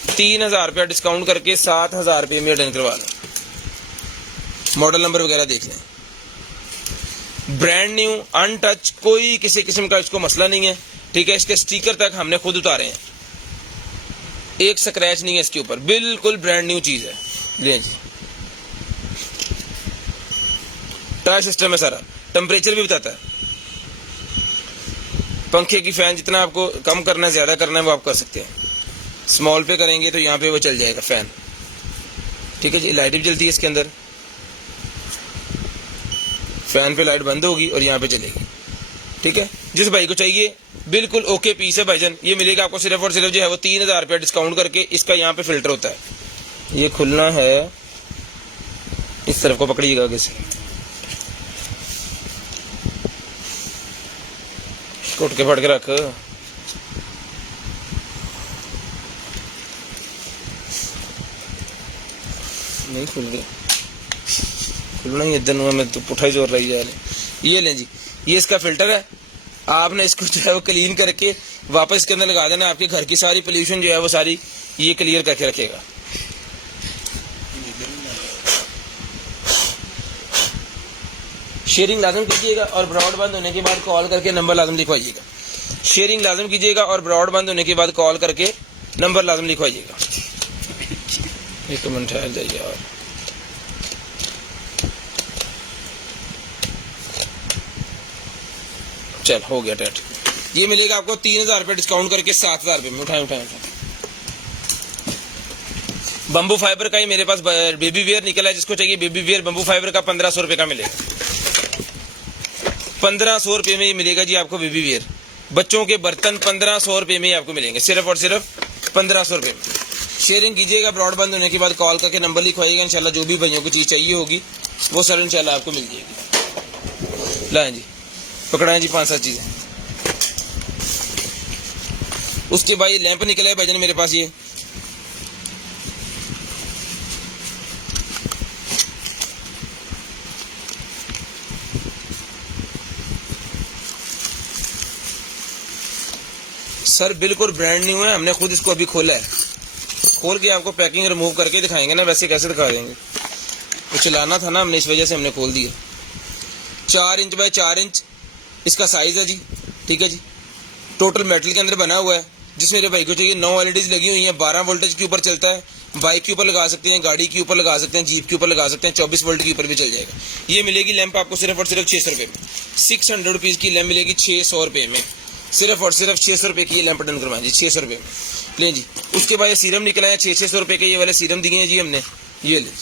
3,000 रुपया डिस्काउंट करके 7,000 रुपये में डन करवा लें। मॉडल नंबर वगैरह देख लें, ब्रांड न्यू अनटच, कोई किसी किस्म का इसको मसला नहीं है, ठीक है। इसके स्टिकर तक हमने खुद उतारे हैं, एक स्क्रैच नहीं है इसके ऊपर, बिल्कुल ब्रांड न्यू चीज है। ले जी, टच सिस्टम है सारा, टेम्परेचर भी बताता है। पंखे की फैन जितना आपको कम करना है ज्यादा करना है वो आप कर सकते हैं। स्मॉल पे करेंगे तो यहाँ पे वो चल जाएगा फैन, ठीक है जी। लाइट भी जलती है इसके अंदर, फैन पे लाइट बंद होगी और यहाँ पे चलेगी, ठीक है। जिस भाई को चाहिए बिल्कुल ओके पीस है भाईजान। ये मिलेगा आपको सिर्फ और सिर्फ जो है वो 3000 रुपया डिस्काउंट करके। इसका यहाँ पे फिल्टर होता है, ये खुलना है, इस तरफ को पकड़िएगा आगे से, उठ के फट के रख, नहीं खुल गया, खुलना ही इधर हुआ, मैं तो पुठा ही जोर रही जा रही। ये लें जी, ये इसका फिल्टर है। आपने इसको जो है वो क्लीन करके वापस इसके अंदर लगा देना, आपके घर की सारी पोल्यूशन जो है वो सारी ये क्लियर करके रखेगा। शेयरिंग लाजम कीजिएगा और ब्रॉड बंद होने के बाद कॉल करके नंबर लाजम लिखवाइएगा। शेयरिंग लाजम कीजिएगा और ब्रॉड बंद होने के बाद कॉल करके नंबर लाजम लिखवाइएगा। एक मिनट ठहर जाइए और चल हो गया टेट। ये मिलेगा आपको 3000 रुपये डिस्काउंट करके 7000 रुपये में। उठाए। बम्बू फाइबर का ही मेरे पास बेबी वेयर निकला है, जिसको चाहिए बेबी वेयर बम्बू फाइबर का 1500 रुपये का मिलेगा। 1500 रुपये में ये मिलेगा जी आपको बेबी वेयर। बच्चों के बर्तन 1500 रुपये में ही आपको मिलेंगे, सिर्फ और सिर्फ 1500 रुपये में। शेयरिंग कीजिएगा, ब्रॉड बंद होने के बाद कॉल करके नंबर लिखवाइएगा। इंशाल्लाह जो भी भाइयों को चीज़ चाहिए होगी वो सर इंशाल्लाह आपको मिल जाएगी। लाएं जी, पकड़ाएं जी 5-7 चीज़ें। उसके बाद ये लैंप निकला है भाईजान मेरे पास, ये सर बिल्कुल ब्रांड न्यू है, हमने खुद इसको अभी खोला है। खोल के आपको पैकिंग रिमूव करके दिखाएंगे ना, वैसे कैसे दिखा देंगे, तो चलाना था ना हमने, इस वजह से हमने खोल दिया। 4 इंच बाय 4 इंच इसका साइज है जी, ठीक है जी। टोटल मेटल के अंदर बना हुआ है। जिस मेरे भाई को चाहिए 9 LEDs लगी हुई हैं, 12 वोल्टेज के ऊपर चलता है। बाइक के ऊपर लगा सकते हैं, गाड़ी के ऊपर लगा सकते हैं, जीप के ऊपर लगा सकते हैं, 24 वोल्ट के ऊपर भी चल जाएगा। ये मिलेगी लैंप आपको सिर्फ और सिर्फ 600 रुपये में। 600 रुपीज़ की लैंप मिलेगी 600 रुपये में, सिर्फ और सिर्फ 600 रुपये की ये लैंप डन करवाएं जी, 600 रुपये में। लें जी, उसके बाद ये सीरम निकला है 600 रुपये के, ये वाले सीरम दिए हैं जी हमने, ये लें।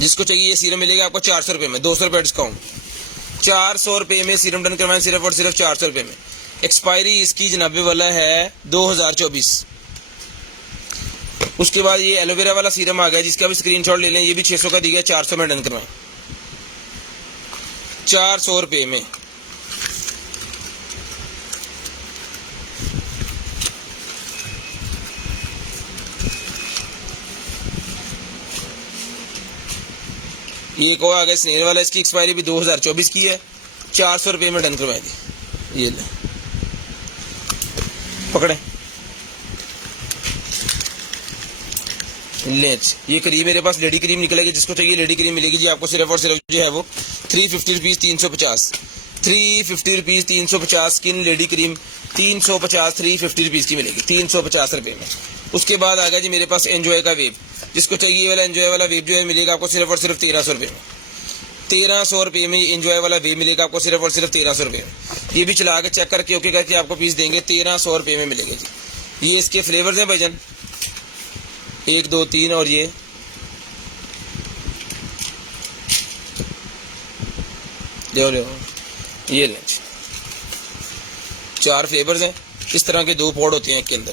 जिसको चाहिए ये सीरम मिलेगा आपको 400 रुपये में, 200 रुपये डिस्काउंट। 400 रुपये में सीरम डन करवाएं, सिर्फ और सिर्फ 400 रुपये में। एक्सपायरी इसकी जनाबे वाला है 2024। उसके बाद ये एलोवेरा वाला सीरम आ गया, जिसका भी स्क्रीनशॉट ले लें, ये भी 600 का दिया, 400 में डन करवाएं, 400 रुपये में। ये को आ गया स्नेल वाला, इसकी एक्सपायरी भी 2024 की है, 400 रुपये में डन करवाएं दी। ये ले पकड़े। लेच ये क्रीम मेरे पास लेडी क्रीम निकलेगी, जिसको चाहिए लेडी क्रीम मिलेगी जी आपको सिर्फ और सिर्फ जो है वो 350 rupees 350, 350 rupees 350। Skin lady cream 350 350 rupees की मिलेगी, 350 रुपये में। उसके बाद आ गया जी मेरे पास एंजॉय का वेब, जिसको चाहिए वाला एंजॉय वाला वेब जो है मिलेगा आपको सिर्फ और सिर्फ 1300 रुपये में। 1300 रुपये में एंजॉय वाला वेब मिलेगा आपको सिर्फ और सिर्फ 1300 रुपये में। ये भी चला के चेक करके ओके करके आपको पीस देंगे, 1300 रुपये में मिलेगा जी। ये इसके फ्लेवर्स हैं भाईजान, 1 2 3 और ये ले ये लें, 4 फ्लेवर्स हैं। इस तरह के 2 पॉड होते हैं के अंदर,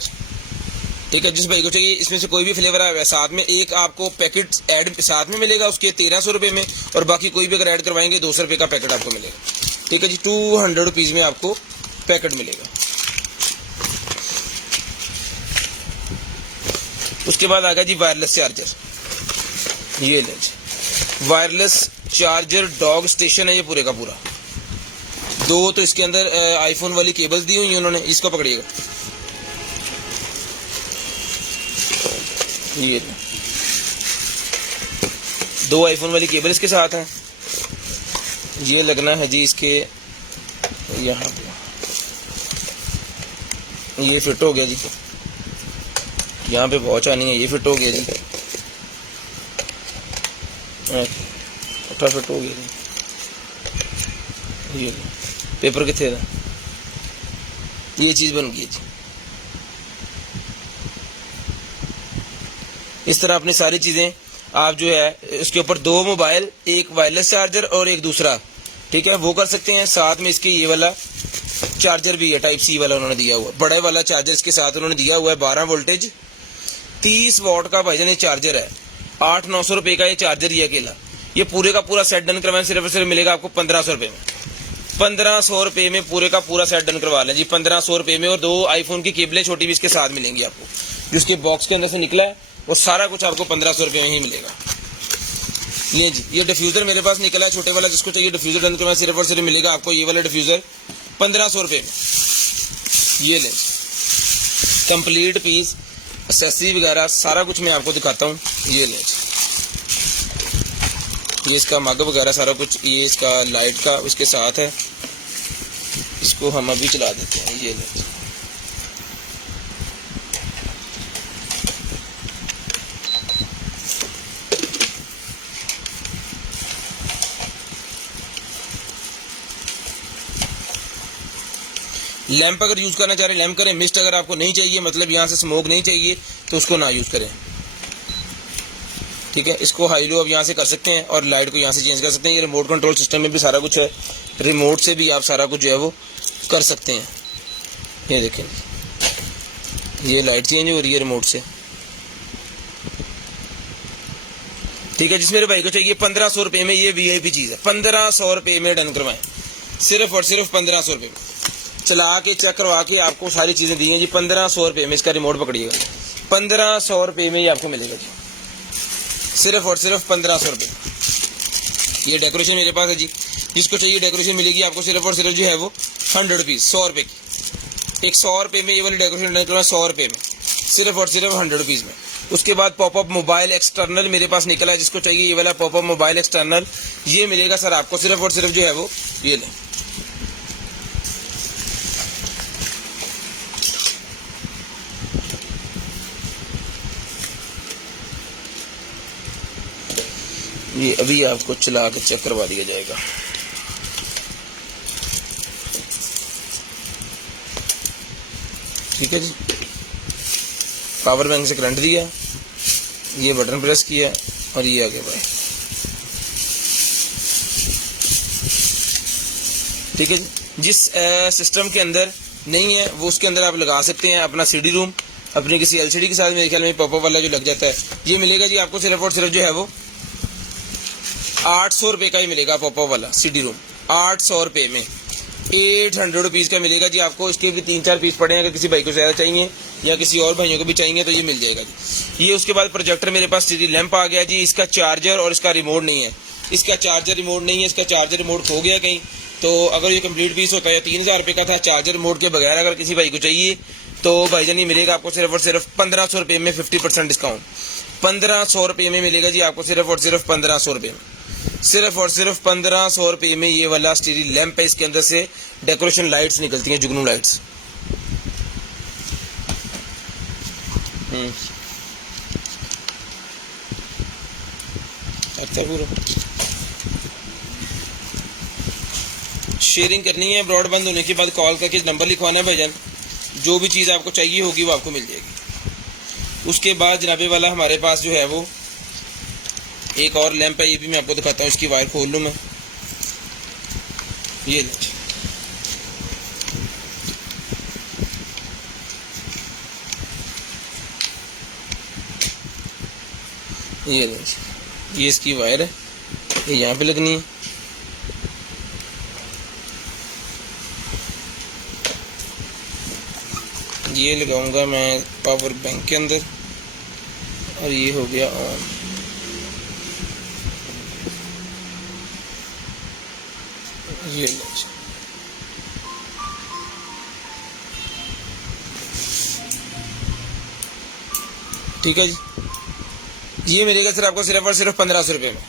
ठीक है। जिस भाई को चाहिए इसमें से कोई भी फ्लेवर आया हुआ है, साथ में एक आपको पैकेट ऐड साथ में मिलेगा उसके 1300 रुपये में, और बाकी कोई भी अगर ऐड करवाएंगे 200 रुपये का पैकेट आपको मिलेगा, ठीक है जी। 200 रुपीज़ में आपको पैकेट मिलेगा। उसके बाद आ गया जी वायरलेस चार्जर, ये लें जी, वायरलेस चार्जर डॉग स्टेशन है ये पूरे का पूरा। 2 तो इसके अंदर आईफोन वाली केबल्स दी हुई हैं उन्होंने, इसको पकड़िएगा, ये 2 आईफोन वाली केबल इसके साथ है। ये लगना है जी इसके यहाँ पे, ये फिट हो गया जी, यहाँ पे वॉच आनी है, ये फिट हो गया जी, फिट हो गया जी। ये पेपर कितने था, ये चीज़ बन गई जी। इस तरह अपनी सारी चीज़ें आप जो है उसके ऊपर 2 मोबाइल, एक वायरलेस चार्जर और एक दूसरा, ठीक है, वो कर सकते हैं। साथ में इसके ये वाला चार्जर भी है टाइप सी वाला उन्होंने दिया हुआ, बड़े वाला चार्जर इसके साथ उन्होंने दिया हुआ है। 12 वोल्टेज 30 वॉट का भाईजान ये चार्जर है। 800-900 रुपए का ये चार्जर ही अकेला। ये पूरे का पूरा सेट डन करवाएं सिर्फ और सिर्फ मिलेगा आपको 1500 रुपए में। 1500 रुपए में पूरे का पूरा सेट डन करवा लें जी, 1500 रुपए में। और 2 आईफोन की केबलें छोटी भी इसके साथ मिलेंगी आपको, जो उसके बॉक्स के अंदर से निकला है वो सारा कुछ आपको 1500 रुपए में ही मिलेगा। ये जी ये डिफ्यूजर मेरे पास निकला है छोटे वाला, जिसको चाहिए डिफ्यूजर डन करवाएं सिर्फ और सिर्फ मिलेगा आपको ये वाला डिफ्यूजर 1500 रुपए में। ये लें कंप्लीट पीस, एक्सेसरी वगैरह सारा कुछ मैं आपको दिखाता हूँ। ये लें ये इसका मग वगैरह सारा कुछ, ये इसका लाइट का उसके साथ है। इसको हम अभी चला देते हैं। ये लें लैंप अगर यूज करना चाह रहे हैं लैंप करें। मिस्ट अगर आपको नहीं चाहिए, मतलब यहाँ से स्मोक नहीं चाहिए, तो उसको ना यूज करें। ठीक है, इसको हाई लो आप यहाँ से कर सकते हैं और लाइट को यहाँ से चेंज कर सकते हैं। ये रिमोट कंट्रोल सिस्टम में भी सारा कुछ है, रिमोट से भी आप सारा कुछ जो है वो कर सकते हैं। ये देखें ये लाइट चेंज हो रही है रिमोट से। ठीक है, जिस मेरे भाई को चाहिए 1500 रुपए में ये वीआईपी चीज है, 1500 रुपए में डन करवाएं सिर्फ और सिर्फ 1500 रुपए में। चला के चेक करवा के आपको सारी चीजें दी हैं जी 1500 रुपए में। इसका रिमोट पकड़िएगा 1500 रुपए में ये आपको मिलेगा जी, सिर्फ और सिर्फ 1500 रुपए। ये डेकोरेशन मेरे पास है जी, जिसको चाहिए डेकोरेशन मिलेगी आपको सिर्फ और सिर्फ जो है वो 100 रुपीज, 100 रुपए की। एक 100 रुपए में ये वाली डेकोरेशन निकला 100 रुपए में, सिर्फ और सिर्फ 100 रुपीज में। उसके बाद पॉपअप मोबाइल एक्सटर्नल मेरे पास निकला है, जिसको चाहिए ये वाला पॉपअप मोबाइल एक्सटर्नल, ये मिलेगा सर आपको सिर्फ और सिर्फ जो है वो ये लें। ये अभी आपको चला के चेक करवा दिया जाएगा। ठीक है जी, पावर बैंक से करंट दिया, ये बटन प्रेस किया और ये आगे बढ़े। ठीक है जी, जिस सिस्टम के अंदर नहीं है वो उसके अंदर आप लगा सकते हैं अपना सीडी रूम, अपने किसी एलसीडी के साथ। मेरे ख्याल में पॉपअप वाला जो लग जाता है ये मिलेगा जी आपको सिर्फ और सिर्फ जो है वो 800 रुपए का ही मिलेगा। पॉपअप वाला सीडी रूम 800 रुपए में, 800 रुपीज़ का मिलेगा जी आपको। इसके भी 3-4 पीस पड़े हैं, अगर किसी भाई को ज़्यादा चाहिए या किसी और भाइयों को भी चाहिए तो ये मिल जाएगा जी। ये उसके बाद प्रोजेक्टर मेरे पास सीडी लैंप आ गया जी। इसका चार्जर और इसका रिमोट नहीं है, इसका चार्जर रिमोट नहीं है, इसका चार्जर रिमोट खो गया कहीं। तो अगर ये कंप्लीट पीस होता है 3000 रुपये का था, चार्जर रिमोट के बगैर अगर किसी भाई को चाहिए तो भाईजान ये मिलेगा आपको सिर्फ और सिर्फ 1500 रुपये में, 50% डिस्काउंट। 1500 रुपये में मिलेगा जी आपको सिर्फ और सिर्फ 1500 रुपये में, सिर्फ और सिर्फ 1500 रुपये में ये वाला स्टीरी लैंप है। इसके अंदर से डेकोरेशन लाइट्स निकलती हैं, जुगनू लाइट्स। अच्छा पूरा शेयरिंग करनी है, ब्रॉड बंद होने के बाद कॉल करके नंबर लिखवाना है भाईजान, जो भी चीज़ आपको चाहिए होगी वो आपको मिल जाएगी। उसके बाद जनाबे वाला हमारे पास जो है वो एक और लैंप है, ये भी मैं आपको दिखाता हूँ। इसकी वायर खोल लूँ मैं, ये ये इसकी वायर है, ये यहाँ पे लगनी है। ये लगाऊंगा मैं पावर बैंक के अंदर और ये हो गया ऑन। ये ठीक है जी, ये मिलेगा सर आपको सिर्फ और सिर्फ 1500 रुपये में।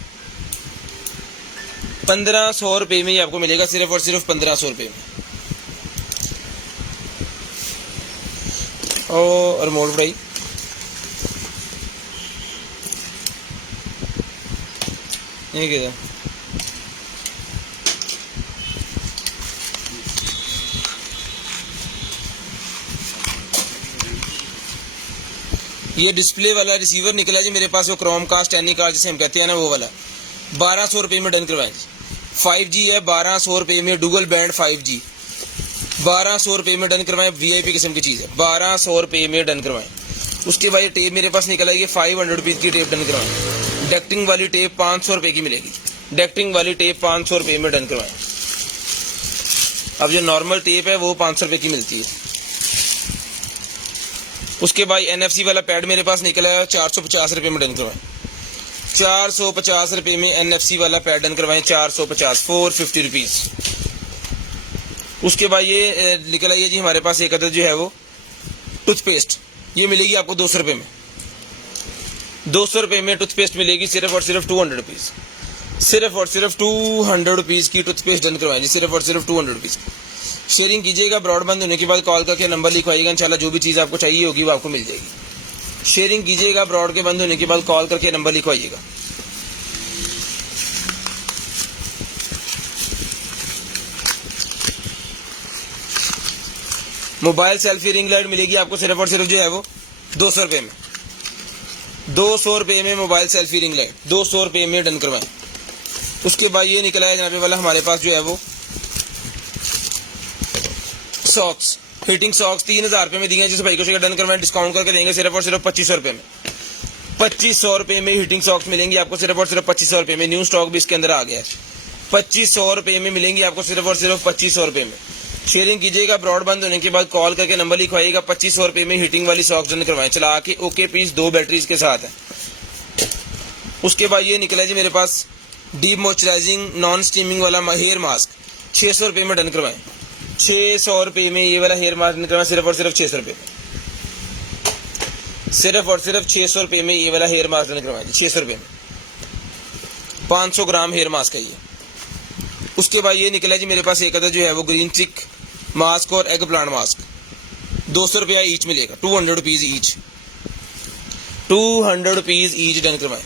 1500 रुपये में ये आपको मिलेगा सिर्फ और सिर्फ 1500 रुपये में। और रिमोट फ्राई ये क्या ये डिस्प्ले वाला रिसीवर निकला जी मेरे पास, वो क्रोम कास्ट एनिकास्ट जिसे हम कहते हैं ना वो वाला, 1200 रुपये में डन करवाएं। 5G है, 1200 रुपये में डुअल बैंड 5G। 1200 रुपये में डन करवाएं, VIP किस्म की चीज़ है, 1200 रुपये में डन करवाएं। उसके बाद ये टेप मेरे पास निकल आई है 500 रुपीज़ की टेप डन करवाएं। डेक्टिंग वाली टेप 500 रुपये की मिलेगी, डेक्टिंग वाली टेप 500 रुपये में डन करवाएं। अब जो नॉर्मल टेप है वो 500 रुपये की मिलती है। उसके बाद NFC वाला पैड मेरे पास निकला है 450 रुपये में डन करवाएं, 450 रुपये में NFC वाला पैड डन करवाएं, 450, 450 रुपीज़। उसके बाद ये निकल आई है जी हमारे पास एक अदर जो है वो टूथपेस्ट, ये मिलेगी आपको 200 रुपये में, 200 रुपये में टूथपेस्ट मिलेगी सिर्फ और सिर्फ 200 रुपीज़, सिर्फ और सिर्फ 200 रुपीज़ की टूथपेस्ट डन करवाएं जी, सिर्फ और सिर्फ 200 रुपीज़। शेयरिंग कीजिएगा, ब्रॉड बंद होने के बाद कॉल करके नंबर लिखवाइएगा, इंशाल्लाह जो भी चीज़ आपको चाहिए होगी वो आपको मिल जाएगी। शेयरिंग कीजिएगा, ब्रॉड के बंद होने के बाद कॉल करके नंबर लिखवाइएगा। मोबाइल सेल्फी रिंग लाइट मिलेगी आपको सिर्फ और सिर्फ जो है वो 200 रुपये में, 200 रुपये में मोबाइल सेल्फी रिंग लाइट 200 रुपये में डन करवाएं। उसके बाद ये निकला है जनाबे वाला हमारे पास जो है वो सॉक्स, हीटिंग सॉक्स 3000 रुपये में दिए हैं। जिस भाई को चाहिए डन करवाएं, डिस्काउंट करके देंगे सिर्फ और सिर्फ 2500 रुपये में, 2500 रुपये में हीटिंग सॉक्स मिलेंगी आपको सिर्फ और सिर्फ 2500 रुपये में। न्यू स्टॉक भी इसके अंदर आ गया है, 2500 रुपये में मिलेंगी आपको सिर्फ और सिर्फ 2500 रुपये में। शेयरिंग कीजिएगा, ब्रॉड बंद होने के बाद कॉल करके नंबर लिखवाइएगा, 2500 रुपये में हीटिंग वाली सॉक्स डन करवाएं, चला के ओके पीस 2 बैटरीज के साथ है। उसके बाद ये निकला जी मेरे पास डीप मॉइस्चराइजिंग नॉन स्टीमिंग वाला हेयर मास्क, 600 रुपये में डन करवाएं, 600 रुपये में ये वाला हेयर मास्क डन करवाएं, सिर्फ और सिर्फ 600 रुपये, सिर्फ और सिर्फ 600 रुपये में ये वाला हेयर मास्क डन करवाएं, 600 रुपये में 500 ग्राम हेयर मास्क है ये। उसके बाद ये निकला जी मेरे पास एक अदर जो है वो ग्रीन चिक मास्क और एग प्लांट मास्क, 200 रुपया ईच मिलेगा, 200 rupees each, 200 rupees each done करवाएं।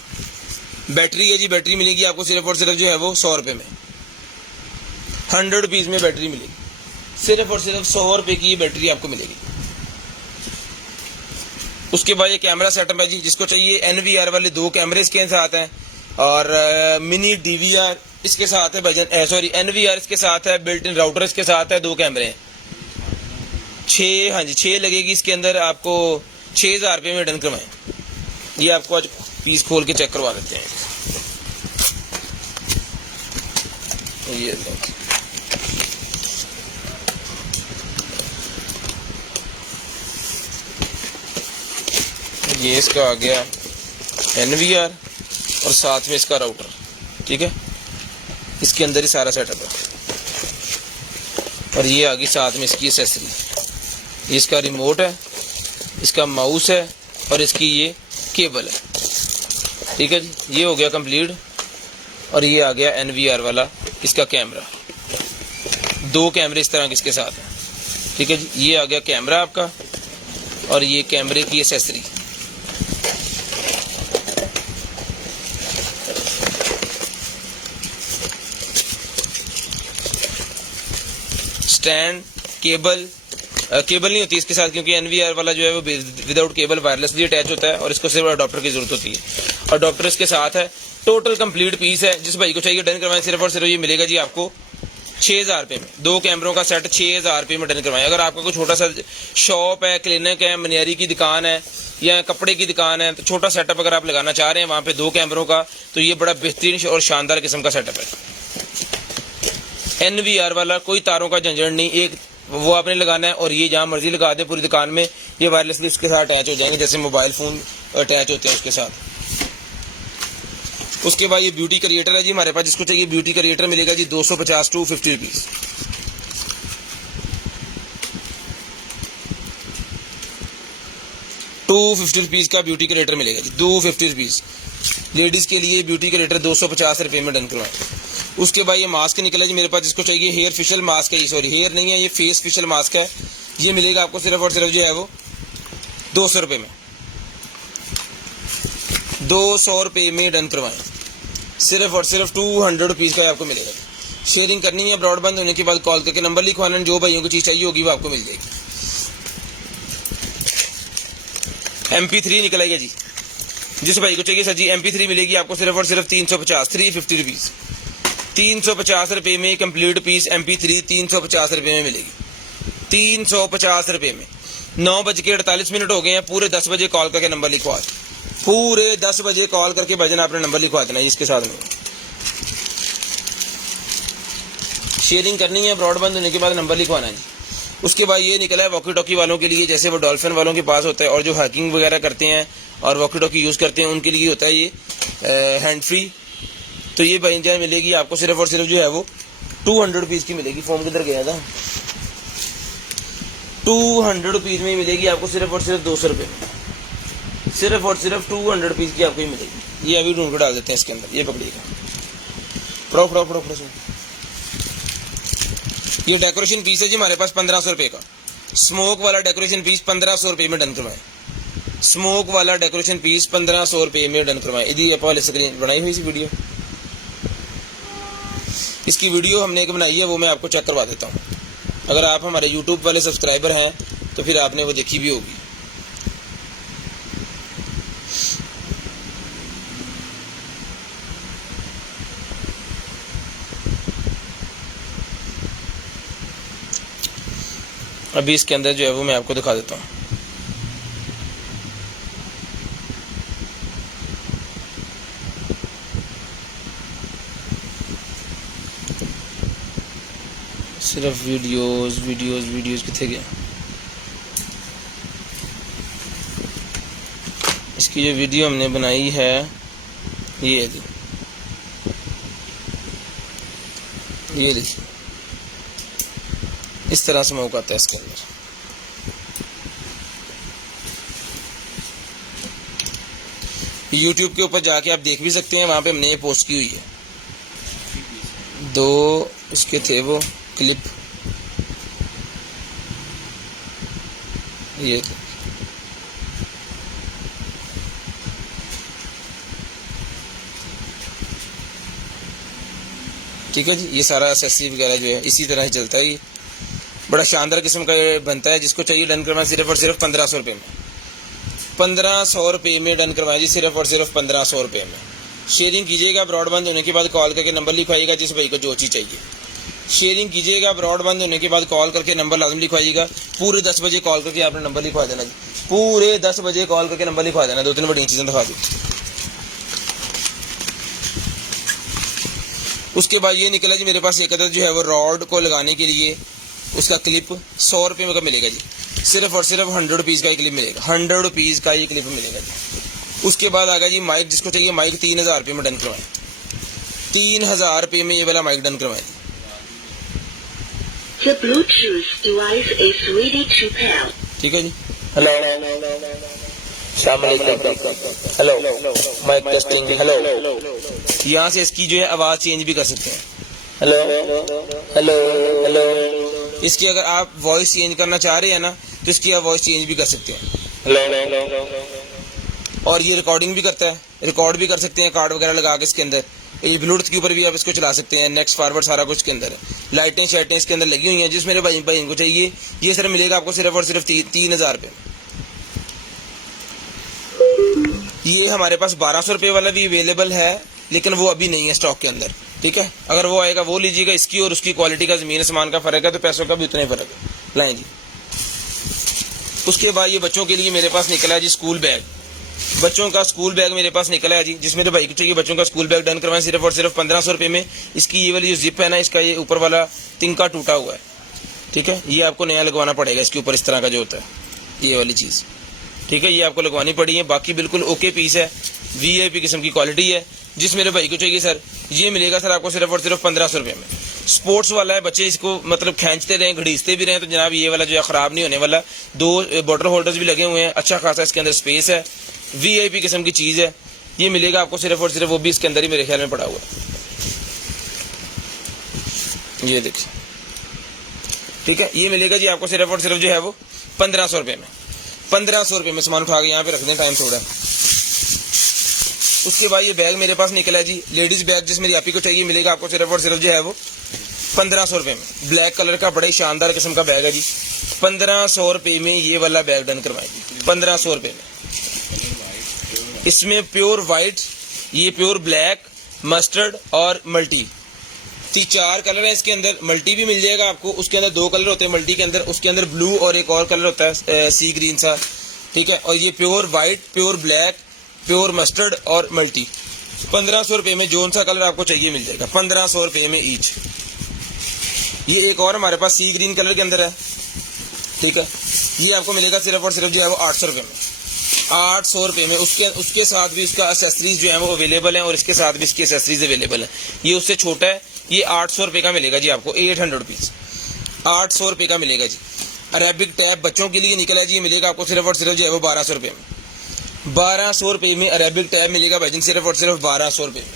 बैटरी है जी, बैटरी मिलेगी आपको सिर्फ और सिर्फ जो है वो 100 रुपये में, 100 रुपीज़ में बैटरी मिलेगी, सिर्फ और सिर्फ 100 रुपये की बैटरी आपको मिलेगी। उसके बाद ये कैमरा सेटअप है जी, जिसको चाहिए NVR वाले 2 कैमरे इसके साथ हैं और मिनी DVR इसके साथ है भाईजान, सॉरी NVR इसके साथ है, बिल्ट इन राउटर इसके साथ है, 2 कैमरे हैं, 6, हाँ जी 6 लगेगी इसके अंदर आपको, 6000 रुपये में डन करवाएं। ये आपको आज पीस खोल के चेक करवा देते हैं। ये इसका आ गया NVR और साथ में इसका राउटर, ठीक है, इसके अंदर ही सारा सेटअप है। और ये आ गई साथ में इसकी एसेसरी, ये इसका रिमोट है, इसका माउस है और इसकी ये केबल है, ठीक है जी। ये हो गया कंप्लीट। और ये आ गया NVR वाला इसका कैमरा, 2 कैमरे इस तरह के इसके साथ हैं, ठीक है जी। ये आ गया कैमरा आपका और ये कैमरे की एसेसरी। स्टैंड, केबल नहीं होती इसके साथ, क्योंकि NVR वाला जो है वो विदाउट केबल वायरलेसली अटैच होता है और इसको सिर्फ अडॉप्टर की जरूरत होती है। अडॉप्टर इसके साथ है, टोटल कंप्लीट पीस है। जिस भाई को चाहिए डन करवाएं, सिर्फ और सिर्फ ये मिलेगा जी आपको 6000 रुपये में, 2 कैमरों का सेट 6000 रुपये में डन करवाएं। अगर आपका कोई छोटा सा शॉप है, क्लिनिक है, मनियारी की दुकान है या कपड़े की दुकान है, तो छोटा सेटअप अगर आप लगाना चाह रहे हैं वहाँ पे 2 कैमरों का, तो ये बड़ा बेहतरीन और शानदार किस्म का सेटअप है। NVR वाला कोई तारों का झंझट नहीं, एक वो आपने लगाना है और ये जहाँ मर्जी लगा दे पूरी दुकान में, ये वायरलेसली उसके साथ अटैच हो जाएंगे, जैसे मोबाइल फ़ोन अटैच होते हैं उसके साथ। उसके बाद ये ब्यूटी क्रिएटर है जी हमारे पास, जिसको चाहिए ब्यूटी क्रिएटर मिलेगा जी 250 to 50 रुपीज़। 250 रुपीज़ का ब्यूटी क्रिएटर मिलेगा जी, 250 रुपीज़। लेडीज़ के लिए ब्यूटी क्रिएटर 250 रुपये में डन करवाएं। उसके बाद ये मास्क निकला जी मेरे पास, जिसको चाहिए हेयर फेशियल मास्क है, ये सॉरी हेयर नहीं है, ये फेस फेशियल मास्क है। ये मिलेगा आपको सिर्फ और सिर्फ जो है वो 200 रुपये में, 200 रुपये में डन करवाएं। सिर्फ और सिर्फ 200 रुपीज़ का आपको मिलेगा। शेयरिंग करनी है, ब्रॉडबैंड होने के बाद कॉल करके नंबर लिखवाना, जो भाइयों को चीज़ चाहिए होगी वो आपको मिल जाएगी। MP3 निकला है जी, जिस भाई को चाहिए सर जी MP3 मिलेगी आपको सिर्फ और सिर्फ 350 रुपीज़, 350 रुपये में कंप्लीट पीस MP3 350 रुपये में मिलेगी। 350 रुपए में। 9:48 हो गए हैं, पूरे 10 बजे कॉल करके नंबर लिखवा दें, पूरे 10 बजे कॉल करके भजन आपने नंबर लिखवा देना इसके साथ में। शेयरिंग करनी है, ब्रॉडबैंड होने के बाद नंबर लिखवाना है जी। उसके बाद ये निकला है वॉकी टॉकी वालों के लिए, जैसे वो डॉल्फिन वालों के पास होता है और जो हैकिंग वगैरह करते हैं और वॉकी टॉकी यूज़ करते हैं उनके लिए होता है ये हैंड फ्री। तो ये भाई जान मिलेगी आपको सिर्फ और सिर्फ जो है वो 200 रुपीज़ की मिलेगी। फॉर्म किधर गया था? 200 रुपीज़ में मिलेगी आपको सिर्फ और सिर्फ 200 रुपये में, सिर्फ और सिर्फ 200 रुपीज़ की आपको ही मिलेगी। ये अभी ढूंढ कर डाल देते हैं इसके अंदर, ये पकड़िएगा, फड़ो फड़ो फड़ो फड़ो। ये डेकोरेशन पीस है जी हमारे पास 1500 रुपये का, स्मोक वाला डेकोरेशन पीस 1500 रुपये में डन करवाएं। स्मोक वाला डेकोरेशन पीस 1500 रुपये में डन करवाएं। यदि आप वाले स्क्रीन बनाई हुई इसी वीडियो, इसकी वीडियो हमने एक बनाई है, वो मैं आपको चेक करवा देता हूँ। अगर आप हमारे यूट्यूब वाले सब्सक्राइबर हैं तो फिर आपने वो देखी भी होगी। अभी इसके अंदर जो है वो मैं आपको दिखा देता हूँ। सिर्फ वीडियोस वीडियोस वीडियोस कितने गया? इसकी जो वीडियो हमने बनाई है ये है जी, ये देखिए इस तरह से मौका आता है इसके अंदर। YouTube के ऊपर जाके आप देख भी सकते हैं, वहां पे हमने ये पोस्ट की हुई है। 2 इसके थे वो क्लिप, ये ठीक है जी। ये सारा एक्सेसरी वगैरह जो है इसी तरह ही चलता है। ये बड़ा शानदार किस्म का ये बनता है। जिसको चाहिए डन करवाएं सिर्फ और सिर्फ 1500 रुपये में, 1500 रुपये में डन करवाएं जी, सिर्फ और सिर्फ 1500 रुपये में। शेयरिंग कीजिएगा, ब्रॉडबैंड होने के बाद कॉल करके नंबर लिखवाइएगा जिस भाई को जो चीज़ चाहिए। शेयरिंग कीजिएगा, ब्रॉडबैंड होने के बाद कॉल करके नंबर लाजम लिखवाइएगा। पूरे 10 बजे कॉल करके आपने नंबर लिखवा देना जी, पूरे 10 बजे कॉल करके नंबर लिखवा देना। 2-3 बड़ी चीज़ें दिखा दी। उसके बाद ये निकला जी मेरे पास एक अदद जो है वो रॉड को लगाने के लिए उसका क्लिप 100 रुपये का मिलेगा जी, सिर्फ और सिर्फ 100 रुपीज़ का ही क्लिप मिलेगा, 100 रुपीज़ का ही क्लिप मिलेगा जी। उसके बाद आ गया जी माइक, जिसको चाहिए माइक 3000 रुपये में डन करवाएं, 3000 रुपये में ये वाला माइक डन करवाएं। The Bluetooth device is ready to pair. ठीक है जी। Hello, hello, mic testing, hello. यहाँ से इसकी जो है आवाज़ चेंज भी कर सकते हैं। Hello hello hello. इसकी अगर आप वॉइस चेंज करना चाह रहे हैं ना तो इसकी आप वॉइस चेंज भी कर सकते हैं। हेलो। और ये रिकॉर्डिंग भी करता है, रिकॉर्ड भी कर सकते हैं कार्ड वगैरह लगा के इसके अंदर। ये ब्लूटूथ के ऊपर भी आप इसको चला सकते हैं, नेक्स्ट फॉरवर्ड सारा कुछ के अंदर है। लाइटें शाइटें इसके अंदर लगी हुई हैं। जिस मेरे भाई को चाहिए ये सर मिलेगा आपको सिर्फ और सिर्फ 3000 रुपये। ये हमारे पास 1200 रुपये वाला भी अवेलेबल है, लेकिन वो अभी नहीं है स्टॉक के अंदर। ठीक है, अगर वो आएगा वो लीजिएगा। इसकी और उसकी क्वालिटी का ज़मीन आसमान का फ़र्क है, तो पैसों का भी उतना ही फ़र्क है। लाएं जी। उसके बाद ये बच्चों के लिए मेरे पास निकला है जी स्कूल बैग। बच्चों का स्कूल बैग मेरे पास निकला है जी, जिस मेरे भाई को चाहिए बच्चों का स्कूल बैग डन करवाएं सिर्फ और सिर्फ 1500 रुपये में। इसकी ये वाली जो जिप है ना, इसका ये ऊपर वाला तिनका टूटा हुआ है। ठीक है, ये आपको नया लगवाना पड़ेगा इसके ऊपर, इस तरह का जो होता है ये वाली चीज़। ठीक है, ये आपको लगवानी पड़ी है। बाकी बिल्कुल ओके पीस है, VIP किस्म की क्वालिटी है। जिस मेरे भाई को चाहिए सर ये मिलेगा सर आपको सिर्फ और सिर्फ 1500 रुपये में। स्पोर्ट्स वाला है, बच्चे इसको मतलब खींचते रहें, घड़ीसते भी रहें, तो जनाब ये वाला जो है ख़राब नहीं होने वाला। 2 बॉटल होल्डर्स भी लगे हुए हैं, अच्छा खासा इसके अंदर स्पेस है, VIP किस्म की चीज़ है। ये मिलेगा आपको सिर्फ और सिर्फ, वो भी इसके अंदर ही मेरे ख्याल में पड़ा हुआ है। ये देखिए, ठीक है, ये मिलेगा जी आपको सिर्फ और सिर्फ जो है वो 1500 रुपये में। 1500 रुपये में सामान उठा के यहाँ पे रख दें, टाइम थोड़ा। उसके बाद ये बैग मेरे पास निकला है जी, लेडीज़ बैग, जिस मेरी आपी को चाहिए मिलेगा आपको सिर्फ और सिर्फ जो है वो 1500 रुपये में। ब्लैक कलर का बड़ा ही शानदार किस्म का बैग है जी, 1500 रुपये में ये वाला बैग डन करवाएगी, 1500 रुपये में। इसमें प्योर वाइट, ये प्योर ब्लैक, मस्टर्ड और मल्टी, 4 कलर है इसके अंदर, मल्टी भी मिल जाएगा आपको, उसके अंदर 2 कलर होते हैं मल्टी के अंदर, उसके अंदर ब्लू और एक और कलर होता है सी ग्रीन सा, ठीक है। और ये pure white, pure black, pure mustard और मल्टी। 1500 रुपये में जोन सा कलर आपको चाहिए मिल जाएगा, 1500 रुपये में ईच। ये एक और हमारे पास सी ग्रीन कलर के अंदर है, ठीक है। ये आपको मिलेगा सिर्फ और सिर्फ जो है वो 800 रुपये में, 800 रुपये में। उसके साथ भी इसका एसेसरीज जो है वो अवेलेबल है और इसके साथ भी इसकी एसेसरीज अवेलेबल है। ये उससे छोटा है, ये 800 रुपये का मिलेगा जी आपको, 800 रुपीज़, 800 रुपये का मिलेगा जी। अरेबिक टैब बच्चों के लिए निकला जी, ये मिलेगा आपको सिर्फ और सिर्फ जो है वो 1200 रुपये में, 1200 रुपये में अरेबिक टैब मिलेगा भाईजान, सिर्फ और सिर्फ 1200 रुपये में।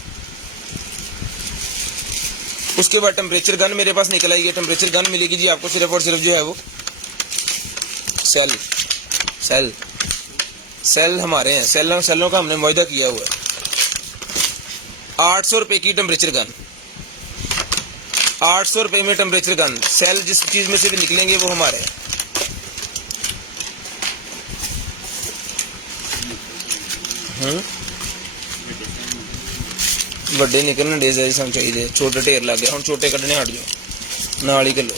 उसके बाद टेम्परेचर गन मेरे पास निकला है, ये टेम्परेचर गन मिलेगी जी आपको सिर्फ और सिर्फ जो है वो सेल हमारे हैं, सेलों का हमने मुआहदा किया हुआ है। 800 रुपये की टेम्परेचर गन, 800 रुपये में टेम्परेचर गन। सेल जिस चीज में से भी निकलेंगे वो हमारे हैं। ਵੱਡੇ निकलने डिजाइन ਸਾਨੂੰ चाहिए, छोटे ढेर लग गया, हम छोटे कढ़ने हट जाओ, नाल ही कर लो।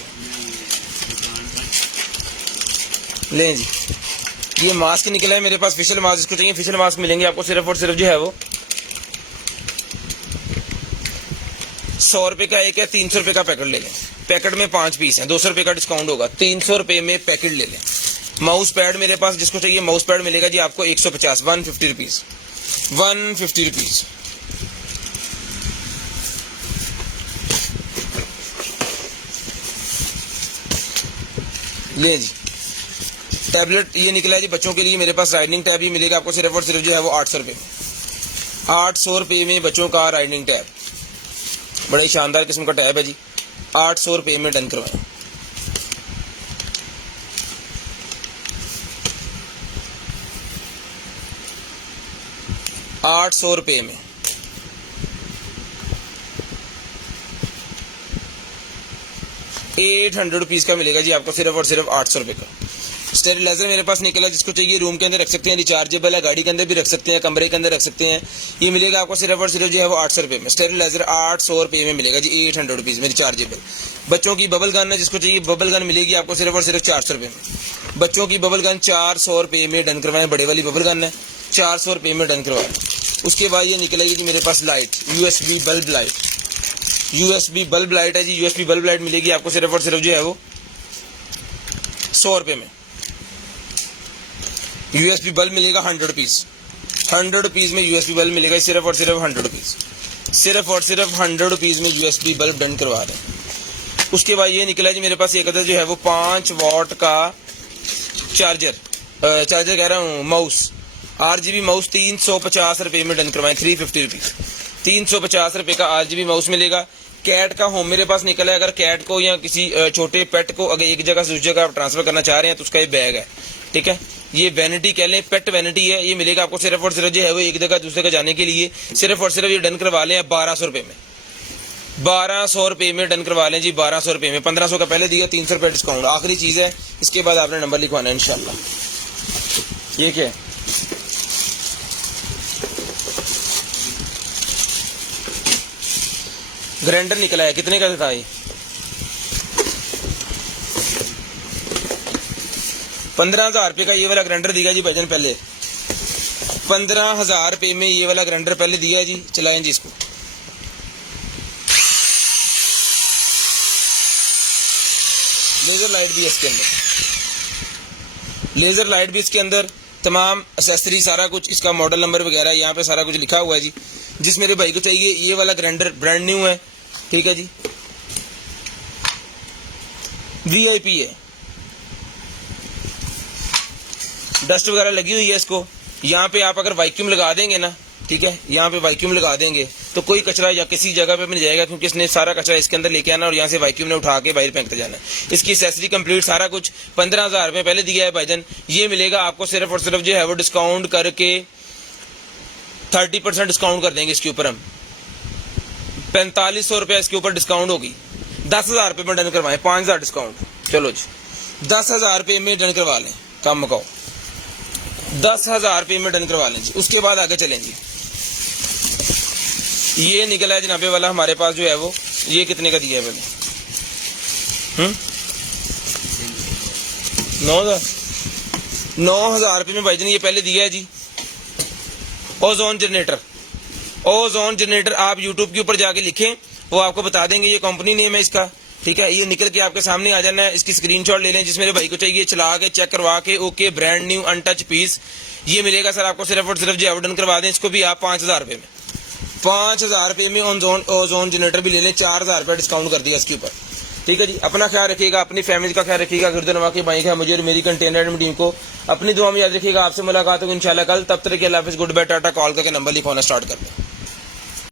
लें जी, ये मास्क निकला है मेरे पास, फेशियल मास्क, इसको चाहिए फेशियल मास्क मिलेंगे आपको सिर्फ और सिर्फ जो है वो 100 रुपये का एक है, 300 रुपये का पैकेट ले लें। पैकेट में 5 पीस हैं, 200 रुपये का डिस्काउंट होगा, 300 रुपये में पैकेट ले लें। माउस पैड मेरे पास, जिसको चाहिए माउस पैड मिलेगा जी आपको 150, 150 रुपीज़, 150 रुपीज़। ले जी, टैबलेट ये निकला है जी बच्चों के लिए मेरे पास, राइडनिंग टैब ही मिलेगा आपको सिर्फ और सिर्फ जो है वो 800 रुपये में, 800 रुपये में बच्चों का राइडनिंग टैब, बड़ा ही शानदार किस्म का टैब है जी, 800 रुपये में डन करवाएं। ₹800 रुपये में। ₹800 का मिलेगा जी आपको सिर्फ और सिर्फ 800 रुपये का। स्टेरिलाइजर मेरे पास निकला, जिसको चाहिए रूम के अंदर रख सकते हैं, रिचार्जेबल है, गाड़ी के अंदर भी रख सकते हैं, कमरे के अंदर रख सकते हैं। ये मिलेगा आपको सिर्फ और सिर्फ जो है वो 800 रुपये में। स्टेरिलाइजर 800 रुपये में मिलेगा जी, 800 रुपीज़ में रिचार्जेबल। बच्चों की बबल गन है, जिसको चाहिए बबल गन मिलेगी आपको सिर्फ और सिर्फ 400 रुपये में। बच्चों की बबल गन 400 रुपये में डन करवाएं, बड़े वाली बबल गन है, 400 रुपये में डन करवाएं। उसके बाद ये निकला जी मेरे पास light, USB bulb light, USB bulb light है जी, USB बल्ब लाइट मिलेगी आपको सिर्फ और सिर्फ जो है वो 100 रुपये में। USB बल्ब मिलेगा 100 पीस, 100 रुपीज़ में USB बल्ब मिलेगा सिर्फ और सिर्फ 100 रुपीज़, सिर्फ और सिर्फ 100 रुपीज़ में USB बल्ब डन करवा रहे हैं। उसके बाद ये निकला जी मेरे पास एक अदर जो है वो 5 वॉट का चार्जर कह रहा हूँ, माउस, RGB माउस 350 रुपये में डन करवाएं, 350 रुपीज़, 350 रुपये का RGB माउस मिलेगा। कैट का होम मेरे पास निकला है, अगर कैट को या किसी छोटे पेट को अगर एक जगह से दूसरी जगह आप ट्रांसफर करना चाह रहे हैं तो उसका ये बैग है, ठीक है। ये वैनिटी कह लें, पेट वैनिटी है, ये मिलेगा आपको सिर्फ और सिर्फ जो है वो एक जगह दूसरे जगह जाने के लिए सिर्फ और सिर्फ ये डन करवा लें 1200 रुपये में, 1200 रुपये में डन करवा लें जी, 1200 रुपये में। 1500 का पहले दिया, 300 रुपये डिस्काउंट, आखिरी चीज़ है। इसके बाद आपने नंबर लिखवाना है इंशाल्लाह। ये क्या है, ग्राइंडर निकला है, कितने का था ये? 15,000 रुपये का ये वाला ग्राइंडर दिया जी भाईजान पहले, 15,000 रुपये में ये वाला ग्राइंडर पहले दिया जी। चलाएं जी इसको, लेजर लाइट भी है इसके अंदर, लेजर लाइट भी इसके अंदर, तमाम एक्सेसरी सारा कुछ, इसका मॉडल नंबर वगैरह यहाँ पे सारा कुछ लिखा हुआ है जी। जिस मेरे भाई को चाहिए ये वाला ग्राइंडर ब्रांड न्यू है, ठीक है जी, VIP है, डस्ट वगैरह लगी हुई है इसको। यहाँ पे आप अगर वैक्यूम लगा देंगे ना, ठीक है, यहाँ पे वैक्यूम लगा देंगे तो कोई कचरा या किसी जगह पे नहीं जाएगा, क्योंकि इसने सारा कचरा इसके अंदर लेके आना और यहाँ से वैक्यूम ने उठा के बाहर फेंकते जाना है। इसकी एक्सेसरी कंप्लीट सारा कुछ 15,000 रुपये पहले दिया है भाईजान। ये मिलेगा आपको सिर्फ और सिर्फ जो है वो डिस्काउंट करके 30% डिस्काउंट कर देंगे इसके ऊपर हम, 4500 रुपये इसके ऊपर डिस्काउंट होगी। 10,000 रुपये में डन करवाएं, 5,000 डिस्काउंट, चलो जी 10,000 रुपये में डन करवा लें, कम मकाओ, 10,000 रुपये में डन करवा लें जी। उसके बाद आगे चलें जी, ये निकला है जनाबे वाला हमारे पास जो है वो ये कितने का दिया है पहले? 9,000 रुपये में भाईजान ये पहले दिया है जी। ओजोन जनरेटर, ओजोन जनरेटर आप यूट्यूब के ऊपर जाके लिखें, वो आपको बता देंगे, ये कंपनी नेम है इसका, ठीक है। ये निकल के आपके सामने आ जाना है, इसकी स्क्रीनशॉट ले लें, जिस मेरे भाई को चाहिए चला के चेक करवा के, okay brand new untouch piece ये मिलेगा सर आपको सिर्फ और सिर्फ जो ऑर्डर करवा दें इसको भी आप 5,000 रुपये में, 5,000 रुपये में ओजोन जनरेटर भी ले लें, 4,000 रुपये डिस्काउंट कर दिया इसके ऊपर, ठीक है जी। अपना ख्याल रखिएगा, अपनी फैमिली का ख्याल रखिएगा, गिरदनवा के भाई का मुझे और मेरी कंटेनर टीम को अपनी दुआ में याद रखिएगा। आपसे मुलाकात होगी इंशाल्लाह कल, तब तक के अल्लाह हाफिज़, गुड बाय, टाटा। कॉल करके नंबर लिखवाना स्टार्ट कर दें।